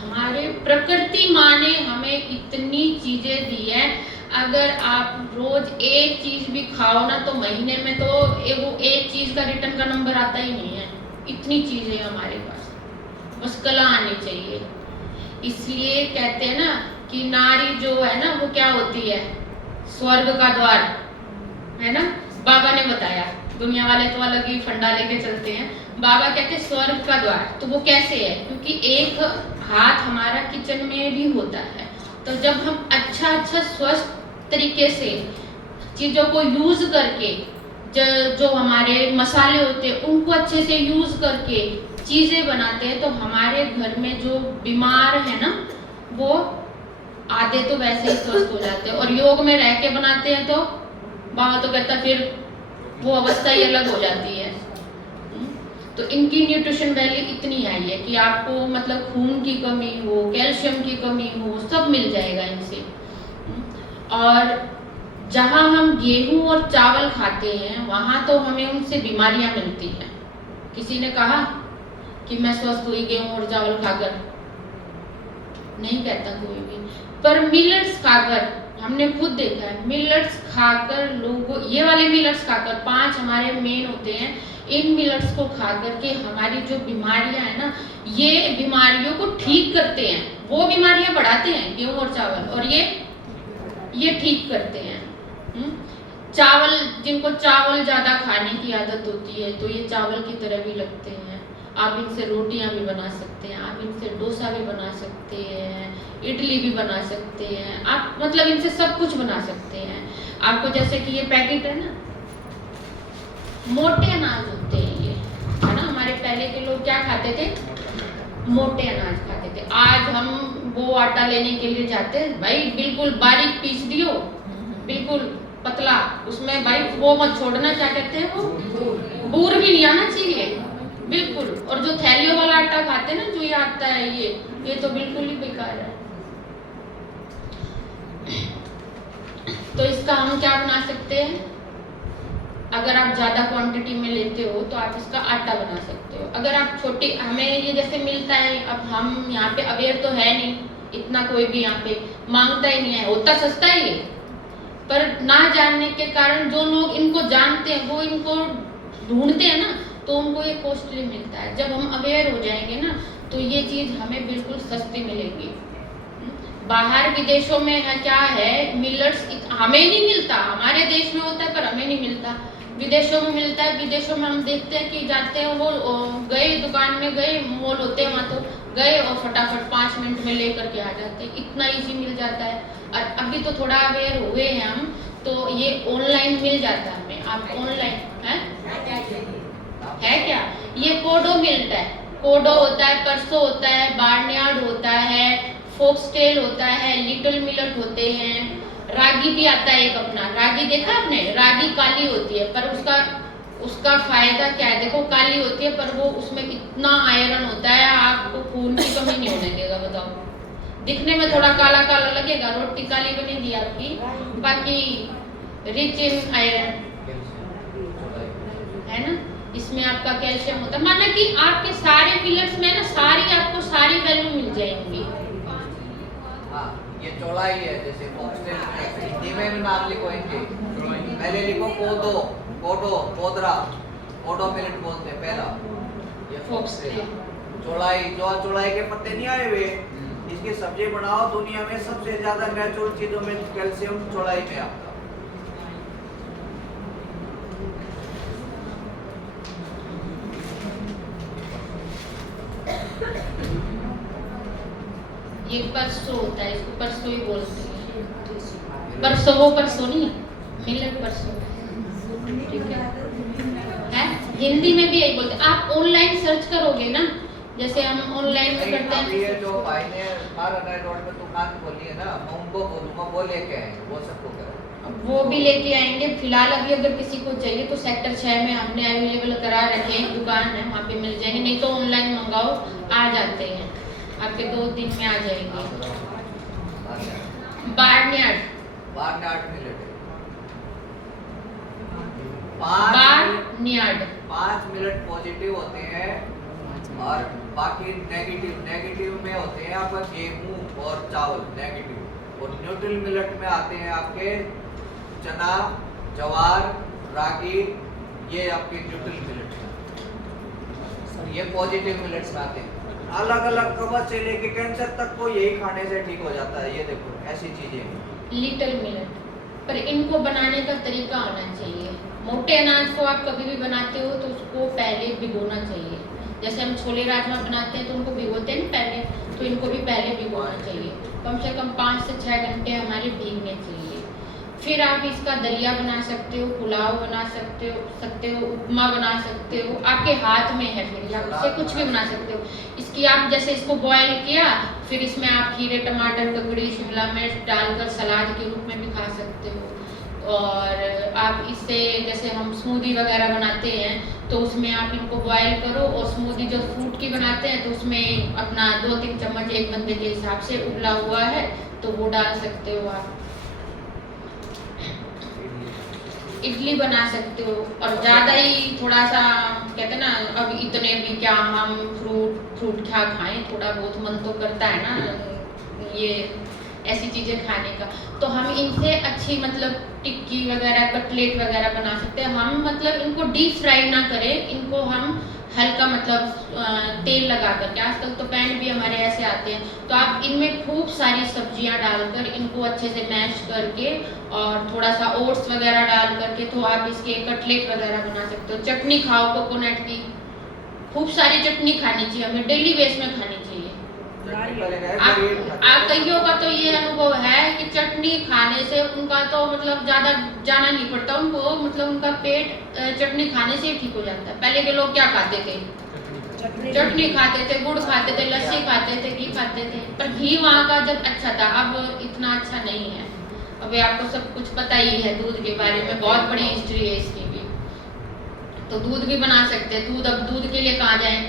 हमारे प्रकृति माँ ने हमें इतनी चीजें दी है, अगर आप रोज एक चीज भी खाओ ना, तो महीने में तो वो एक चीज का रिटर्न का नंबर आता ही नहीं है, इतनी चीजें हमारे पास, बस कला आनी चाहिए। इसलिए कहते हैं ना कि नारी जो है ना, वो क्या होती है? स्वर्ग का द्वार, है ना। बाबा ने बताया, दुनिया वाले तो अलग ही फंडा लेके चलते हैं। बाबा कहते हैं स्वर्ग का द्वार, तो वो कैसे है, क्योंकि एक हाथ हमारा किचन में भी होता है। तो जब हम अच्छा स्वस्थ तरीके से चीज़ों को यूज करके, जो हमारे मसाले होते हैं उनको अच्छे से यूज करके चीज़ें बनाते हैं, तो हमारे घर में जो बीमार है ना, वो आधे तो वैसे ही स्वस्थ हो जाते हैं। और योग में रह के बनाते हैं तो बाबा तो कहता फिर वो अवस्था ही अलग हो जाती है। तो इनकी न्यूट्रिशन वैल्यू इतनी हाई है कि आपको मतलब खून की कमी हो, कैल्शियम की कमी हो, सब मिल जाएगा इनसे। और जहाँ हम गेहूं और चावल खाते हैं वहाँ तो हमें उनसे बीमारियां मिलती हैं। किसी ने कहा कि मैं स्वस्थ हुई गेहूं और चावल खाकर, नहीं कहता कोई भी। पर मिलेट्स खाकर हमने खुद देखा है, मिलेट्स खाकर लोगों, ये वाले मिलेट्स खाकर 5 हमारे मेन होते हैं, इन मिलेट्स को खाकर के हमारी जो बीमारियां है ना, ये बीमारियों को ठीक करते हैं। वो बीमारियां बढ़ाते हैं गेहूं और चावल, और ये ठीक करते हैं। चावल, जिनको चावल ज़्यादा खाने की आदत होती है तो ये चावल की तरह भी लगते हैं। आप इनसे रोटियां भी बना सकते हैं, आप इनसे डोसा भी बना सकते हैं, इडली भी बना सकते हैं, आप मतलब इनसे सब कुछ बना सकते हैं। आपको जैसे कि ये पैकेट है ना, मोटे अनाज होते हैं ये, है ना। हमारे पहले के लोग क्या खाते थे, मोटे अनाज खाते थे। आज हम वो आटा लेने के लिए जाते हैं, भाई बिल्कुल बारीक पीस दियो, बिल्कुल पतला, उसमें भाई वो मत छोड़ना, क्या कहते हैं वो, बूर भी नहीं आना चाहिए बिल्कुल। और जो थैलियों वाला आटा खाते हैं ना, जो ये आता है ये तो बिल्कुल ही बेकार है। तो इसका हम क्या बना सकते हैं, अगर आप ज़्यादा क्वांटिटी में लेते हो तो आप इसका आटा बना सकते हो। अगर आप छोटी, हमें ये जैसे मिलता है, अब हम यहाँ पे अवेयर तो है नहीं इतना, कोई भी यहाँ पे मांगता ही नहीं है, होता सस्ता ही है, पर ना जानने के कारण जो लोग इनको जानते हैं वो इनको ढूंढते हैं ना, तो उनको ये कॉस्टली मिलता है। जब हम अवेयर हो जाएंगे ना, तो ये चीज़ हमें बिल्कुल सस्ती मिलेगी। बाहर विदेशों में है क्या है, मिलेट्स हमें नहीं मिलता, हमारे देश में होता है पर हमें नहीं मिलता, विदेशों में मिलता है। विदेशों में हम देखते हैं कि जाते हैं, वो गए दुकान में गए, मॉल होते हैं वहाँ, तो गए और फटाफट 5 मिनट में लेकर के आ जाते हैं, इतना इजी मिल जाता है। और अभी तो थोड़ा अवेयर हुए हैं हम, तो ये ऑनलाइन मिल जाता है हमें। आप ऑनलाइन है क्या, ये कोडो मिलता है, कोडो होता है, परसो होता है, बार्नयार्ड होता है, फोक्सटेल होता है, लिटिल मिलेट होते हैं, रागी भी आता है एक अपना। रागी देखा आपने, रागी काली होती है पर उसका फायदा क्या है, देखो काली होती है पर वो उसमें इतना आयरन होता है, आपको खून की कमी नहीं होने देगा। बताओ, दिखने में थोड़ा काला काला लगेगा, रोटी काली बनेगी आपकी, बाकी रिच इन आयरन है ना। इसमें आपका कैल्शियम होता है, माना कि आपके सारे मिलेट्स में ना आपको सारी वैल्यू मिल जाएंगी। हाँ, ये चौलाई है, जैसे हिंदी में भी नाम लिखो, इनके पहले लिखो कोदो, कोडो, कोदरा, कोडो मिलेट बोलते हैं पहला, ये फोक्सटेल। चौलाई, जो चौलाई के पत्ते नहीं आए हुए, इसकी सब्जी बनाओ, दुनिया में सबसे ज्यादा नेचुरल चीजों में कैल्शियम चौलाई में आपका। ये परसों होता है, इसको परसों ही बोलते हैं। परसों, वो परसों नहीं, मिलेट परसों, ठीक है। हिंदी में भी यही बोलते हैं। आप ऑनलाइन सर्च करोगे ना, जैसे हम ऑनलाइन में करते हैं। ये जो भाई ने मारा रोड पे दुकान खोली है ना, मैं उनको बोलूंगा वो लेके आएंगे, वो सबको करें, वो भी लेके आएंगे। फिलहाल अभी अगर किसी को चाहिए तो सेक्टर 6 में हमने अवेलेबल करा रखे हैं, दुकान है वहाँ पे मिल जाएंगे, नहीं तो ऑनलाइन मंगाओ, आ जाते हैं आपके 2 दिन में आ जाएंगे। बार्नयार्ड मिलेट, 5 मिलेट पॉजिटिव होते हैं और बाकी नेगेटिव में होते हैं आपका गेहूं और चावल नेगेटिव, और न्यूट्रल मिलेट में आते हैं आपके चना, जवार, रागी, ये आपके न्यूट्रल मिलेट हैं, ये पॉजिटिव मिलेट्स में आते हैं। अलग अलग कवच से लेके कैंसर तक को यही खाने से ठीक हो जाता है। ये देखो ऐसी चीजें। लिटिल मिलेट, पर इनको बनाने का तरीका आना चाहिए। मोटे अनाज को आप कभी भी बनाते हो तो उसको पहले भिगोना चाहिए। जैसे हम छोले राजमा बनाते हैं तो उनको भिगोते हैं ना पहले, तो इनको भी पहले भिगोना चाहिए। कम से कम 5 से 6 घंटे हमारे भीगने चाहिए। फिर आप इसका दलिया बना सकते हो, पुलाव बना सकते हो, उपमा बना सकते हो, आपके हाथ में है। फिर आप इससे कुछ भी बना सकते हो। इसकी आप जैसे इसको बॉयल किया, फिर इसमें आप खीरे, टमाटर, ककड़ी, शिमला मिर्च डालकर सलाद के रूप में भी खा सकते हो। और आप इससे जैसे हम स्मूदी वगैरह बनाते हैं तो उसमें आप इनको बॉयल करो, और स्मूदी जो फ्रूट की बनाते हैं तो उसमें अपना 2-3 चम्मच एक बंदे के हिसाब से उबला हुआ है तो वो डाल सकते हो आप। इडली बना सकते हो। और ज़्यादा ही थोड़ा सा कहते हैं ना, अब इतने भी क्या हम फ्रूट क्या खाएं, थोड़ा बहुत मन तो करता है ना ये ऐसी चीज़ें खाने का। तो हम इनसे अच्छी मतलब टिक्की वगैरह, कटलेट वगैरह बना सकते हैं। हम मतलब इनको डीप फ्राई ना करें, इनको हम हल्का मतलब तेल लगा करके, आजकल तो पैन भी हमारे ऐसे आते हैं, तो आप इनमें खूब सारी सब्जियां डालकर इनको अच्छे से मैश करके और थोड़ा सा ओट्स वगैरह डाल करके तो आप इसके कटलेट वगैरह बना सकते हो। चटनी खाओ कोकोनट की, खूब सारी चटनी खानी चाहिए, हमें डेली बेस में खानी चाहिए। आप कईयों का तो ये अनुभव है कि चटनी खाने से उनका तो मतलब ज़्यादा जाना नहीं पड़ता उनको, मतलब उनका पेट चटनी खाने से ही ठीक हो जाता है। पहले के लोग क्या खाते थे? चटनी खाते थे, गुड़ खाते थे, लस्सी खाते थे, घी खाते थे, पर घी वहाँ का जब अच्छा था, अब इतना अच्छा नहीं है। अभी आपको सब कुछ पता ही है दूध के बारे में, बहुत बड़ी हिस्ट्री है इसकी भी। तो दूध भी बना सकते हैं। दूध, अब दूध के लिए कहाँ जाएं?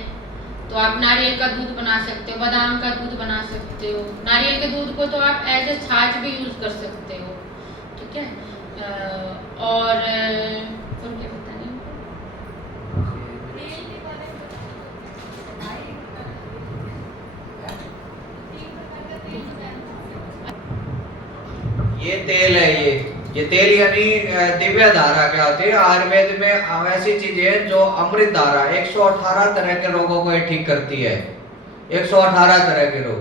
तो आप नारियल का दूध बना सकते हो, बादाम का दूध बना सकते हो। नारियल के दूध को तो आप एज ए छाछ भी यूज़ कर सकते हो, ठीक है। और क्या बताने, ये तेल है, ये तेल यानी दिव्य धारा क्या होती है? आयुर्वेद में ऐसी चीजें हैं जो अमृत धारा, 118 तरह के रोगों को ये ठीक करती है। 118 तरह के रोग।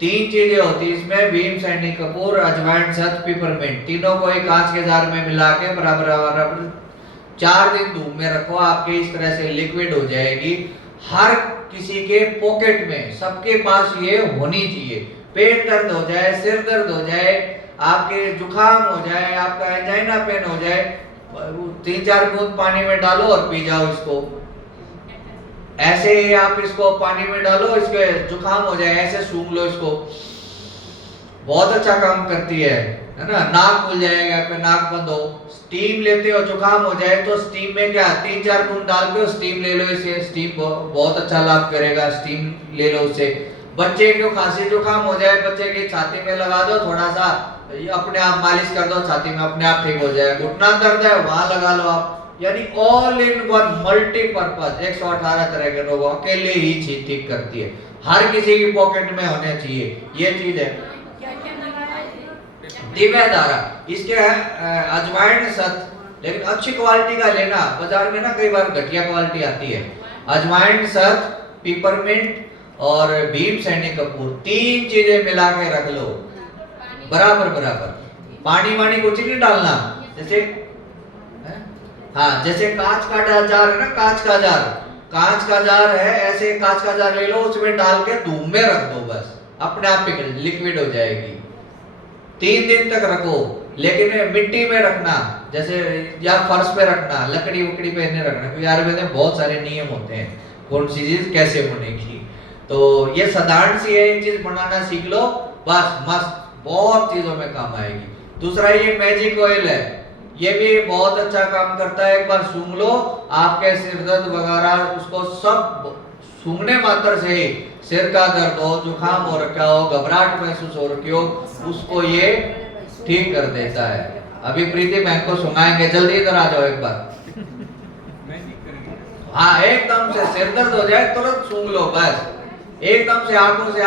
3 चीजें होती है इसमें, भीम सैनी कपूर, अजवाइन, शहद, पिपरमिंट, तीनों को एक कांच के जार में मिला के बराबर 4 दिन धूप में रखो, आपके इस तरह से लिक्विड हो जाएगी। हर किसी के पॉकेट में, सबके पास ये होनी चाहिए। पेट दर्द हो जाए, सिर दर्द हो जाए, आपके जुकाम हो जाए, आपका एंजाइना पेन हो जाए, 3-4 बूंद पानी में डालो और पी जाओ इसको। ऐसे ही आप इसको पानी में डालो, इसके जुकाम हो जाए, ऐसे सूंघ लो इसको, बहुत अच्छा काम करती है ना। नाक खुल जाएगा, आपका नाक बंद हो। स्टीम लेते हो, जुकाम हो जाए तो स्टीम में क्या 3-4 बूंद डाल के स्टीम ले लो, इसे स्टीम बहुत अच्छा लाभ करेगा, स्टीम ले लो उससे। बच्चे को खांसी जुकाम हो जाए, बच्चे की छाती में लगा दो, थोड़ा सा अपने आप मालिश कर दो छाती में, अपने आप ठीक हो जाएगा। घुटना दर्द है, वहां लगा लो आप। यानी ऑल इन वन, मल्टीपर्पज, 118 तरह के रोग अकेले ही चीज ठीक करती है। हर किसी की पॉकेट में होने चाहिए ये चीज है। दिव्य धारा, इसके अजवाइन, शहद, लेकिन अच्छी क्वालिटी का लेना। बाजार में ना कई बार घटिया क्वालिटी आती है। अजवाइन, शहद, पिपरमिंट और भीम सैनी कपूर, 3 चीजें मिला के रख लो बराबर। पानी वानी कुछ नहीं डालना। जैसे हाँ, जैसे कांच का जार है ना, कांच का जार है, ऐसे कांच का जार ले लो, उसमें डाल के धूप में रख दो, बस अपने आप पिघल लिक्विड हो जाएगी। 3 दिन तक रखो, लेकिन मिट्टी में रखना, जैसे या फर्श पे रखना, लकड़ी वकड़ी पे नहीं रखना, क्योंकि आयुर्वेद में बहुत सारे नियम होते हैं कौन सी चीज कैसे बनेगी। तो ये साधारण सी है, एक चीज बनाना सीख लो बस, मस्त, बहुत चीजों में काम आएगी। दूसरा ये मैजिक ऑयल है, ये भी बहुत अच्छा काम करता है। एक बार सूंघ लो, आपके सिर दर्द वगैरह, उसको सब सूंघने मात्र से ही सिर का दर्द हो, जुकाम हो रखा हो, घबराहट महसूस हो रखी हो, उसको ये ठीक कर देता है। अभी प्रीति बहन को सुनाएंगे, जल्दी इधर आ जाओ एक बार। हाँ, एकदम से सिर दर्द हो जाए तुरंत सूंघ लो, बस एकदम से आंखों से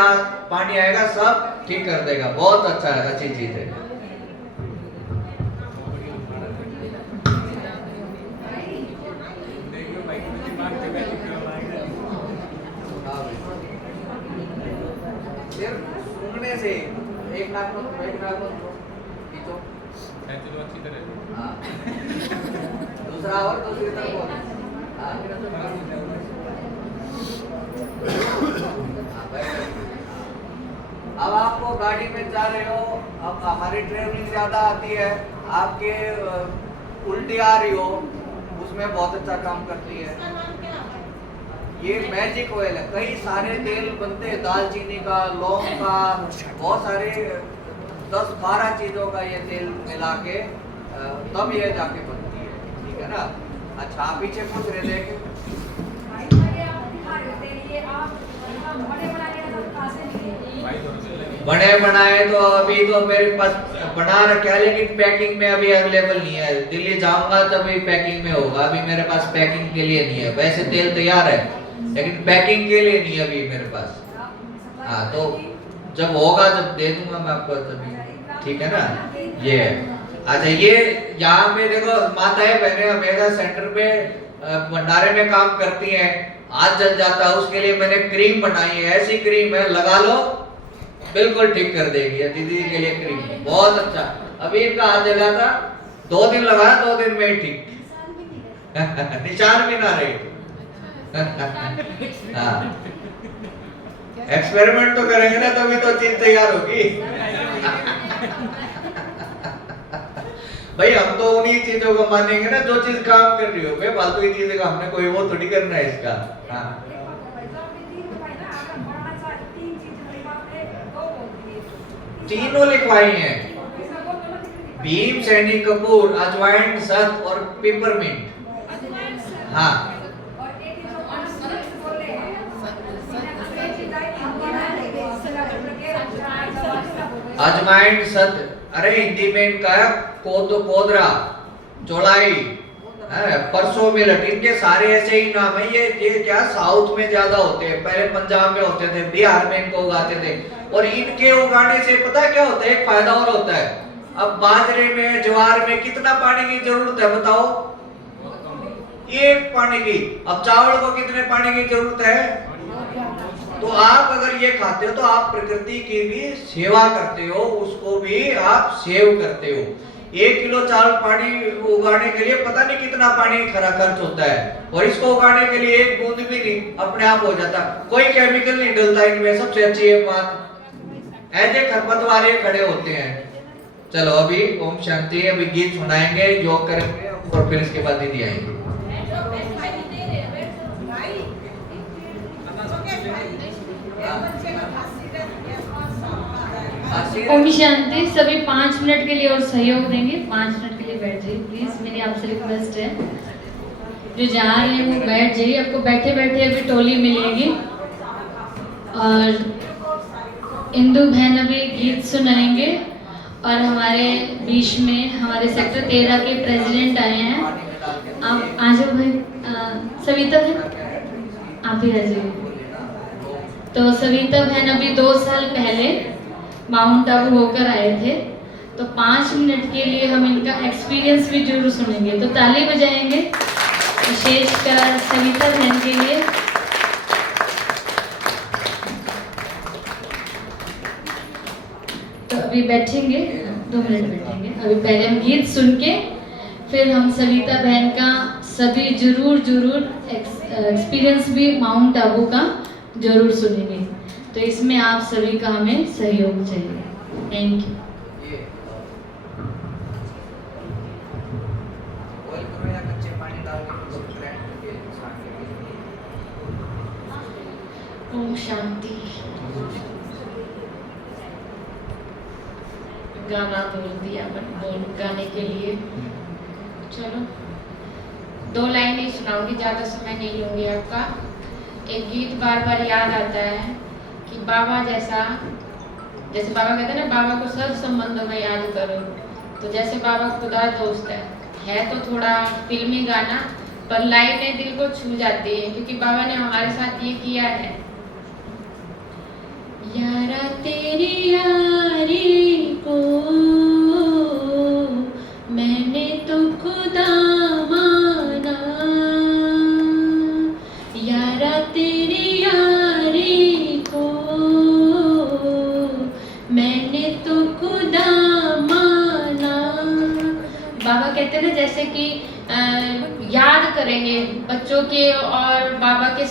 पानी आएगा, सब ठीक कर देगा। बहुत अच्छा है, अच्छी चीज है। सिर्फ सूंघने से एक नाक शायद चलो अच्छी तरह हाँ दूसरा और दूसरी तरफ बोल हाँ अब आपको गाड़ी में जा रहे हो, अब हमारी ट्रेवलिंग ज्यादा आती है, आपके उल्टी आ रही हो, उसमें बहुत अच्छा काम करती है। ये मैजिक ऑयल है, कई सारे तेल बनते हैं, दालचीनी का, लौंग का, बहुत सारे 10-12 चीजों का ये तेल मिला के तब ये जाके बनती है, ठीक है ना। अच्छा आप पीछे पूछ रहे थे कि बने बनाए तो अभी तो मेरे पास बना रखा है, लेकिन पैकिंग में अभी अवेलेबल नहीं है। दिल्ली जाऊंगा तभी पैकिंग में होगा, अभी मेरे पास पैकिंग के लिए नहीं है। वैसे तेल तैयार है लेकिन पैकिंग के लिए नहीं है अभी मेरे पास। हाँ तो जब होगा जब दे दूंगा मैं आपको तभी, ठीक है ना। ये अच्छा ये यहाँ पे देखो माताएं बहनें हमेशा सेंटर पे भंडारे में काम करती हैं, हाथ जल जाता है, उसके लिए मैंने क्रीम बनाई है, ऐसी क्रीम है लगा लो बिल्कुल ठीक कर देगी। दीदी के लिए क्रीम बहुत अच्छा, अभी इनका हाथ जला था 2 दिन लगाया, 2 दिन में ही ठीक निशान भी ना रहे। हाँ एक्सपेरिमेंट तो करेंगे ना तभी तो चीज तैयार होगी। भाई हम तो उन्हीं चीजों को मानेंगे ना जो चीज काम कर रही हो, भाई फालतू की चीजें का हमने कोई वो थोड़ी करना है इसका। हाँ तीनों लिखवाई हैं, भीम, सैनी कपूर, अजवाइन, शहद और पेपरमिंट। हाँ अजवाइन, शहद, अरे हिंदी में इनका है कोदरा, चौलाई, परसों मिलट, इनके सारे ऐसे ही नाम है। ये क्या साउथ में ज्यादा होते हैं, पहले पंजाब में होते थे, बिहार में इनको उगाते थे। और इनके उगाने से पता क्या होता है, एक फायदा और होता है। अब बाजरे में, ज्वार में कितना पानी की जरूरत है बताओ, 1 पानी की। अब चावल को कितने पानी की जरूरत है। तो आप अगर ये खाते हो तो आप प्रकृति की भी सेवा करते हो, उसको भी आप सेव करते हो। 1 किलो चावल पानी उगाने के लिए पता नहीं कितना पानी खर्च होता है, और इसको उगाने के लिए 1 बूंद भी नहीं अपने आप हो जाता, कोई केमिकल नहीं डलता इनमें। सबसे अच्छी ये बात, ऐसे खरपतवार ये खड़े होते हैं। चलो अभी ओम शांति, अभी गीत सुनाएंगे, योग करेंगे और फिर इसके बाद दीदी आएंगे। ओम शांति। सभी 5 मिनट के लिए और सहयोग देंगे, 5 मिनट के लिए बैठ जाइए प्लीज, मेरी आपसे रिक्वेस्ट है। जो जा रहे हैं वो बैठ जाइए, आपको बैठे बैठे अभी टोली मिलेगी। और इंदु बहन अभी गीत सुनाएंगे, और हमारे बीच में हमारे सेक्टर 13 के प्रेसिडेंट आए हैं। आप आ जाओ भाई, सविता बहन आप ही आ जाइए। तो सविता बहन अभी 2 साल पहले माउंट आबू होकर आए थे, तो 5 मिनट के लिए हम इनका एक्सपीरियंस भी जरूर सुनेंगे। तो ताली बजाएंगे विशेषकर सविता बहन के लिए। तो अभी बैठेंगे, 2 मिनट बैठेंगे। अभी पहले हम गीत सुन के फिर हम सविता बहन का सभी जरूर एक्सपीरियंस भी माउंट आबू का जरूर सुनेंगे। तो इसमें आप सभी का हमें सहयोग चाहिए। Thank you. ओम शांति। गाना बोल दिया गाने के लिए। चलो 2 लाइन ही सुनाऊंगी, ज़्यादा समय नहीं लूंगी आपका। एक गीत बार बार याद आता है कि बाबा जैसे बाबा कहते हैं ना, बाबा को सब संबंधों में याद करो। तो जैसे बाबा खुदा दोस्त है तो थोड़ा फिल्मी गाना, पर लाइनें दिल को छू जाती है, क्योंकि बाबा ने हमारे साथ ये किया है। यारा तेरी यारी को मैंने तो खुदा माना, यारा तेरी यारी को मैंने तो खुदा माना। कहते हैं ना जैसे कि याद करेंगे बच्चों के और बाबा के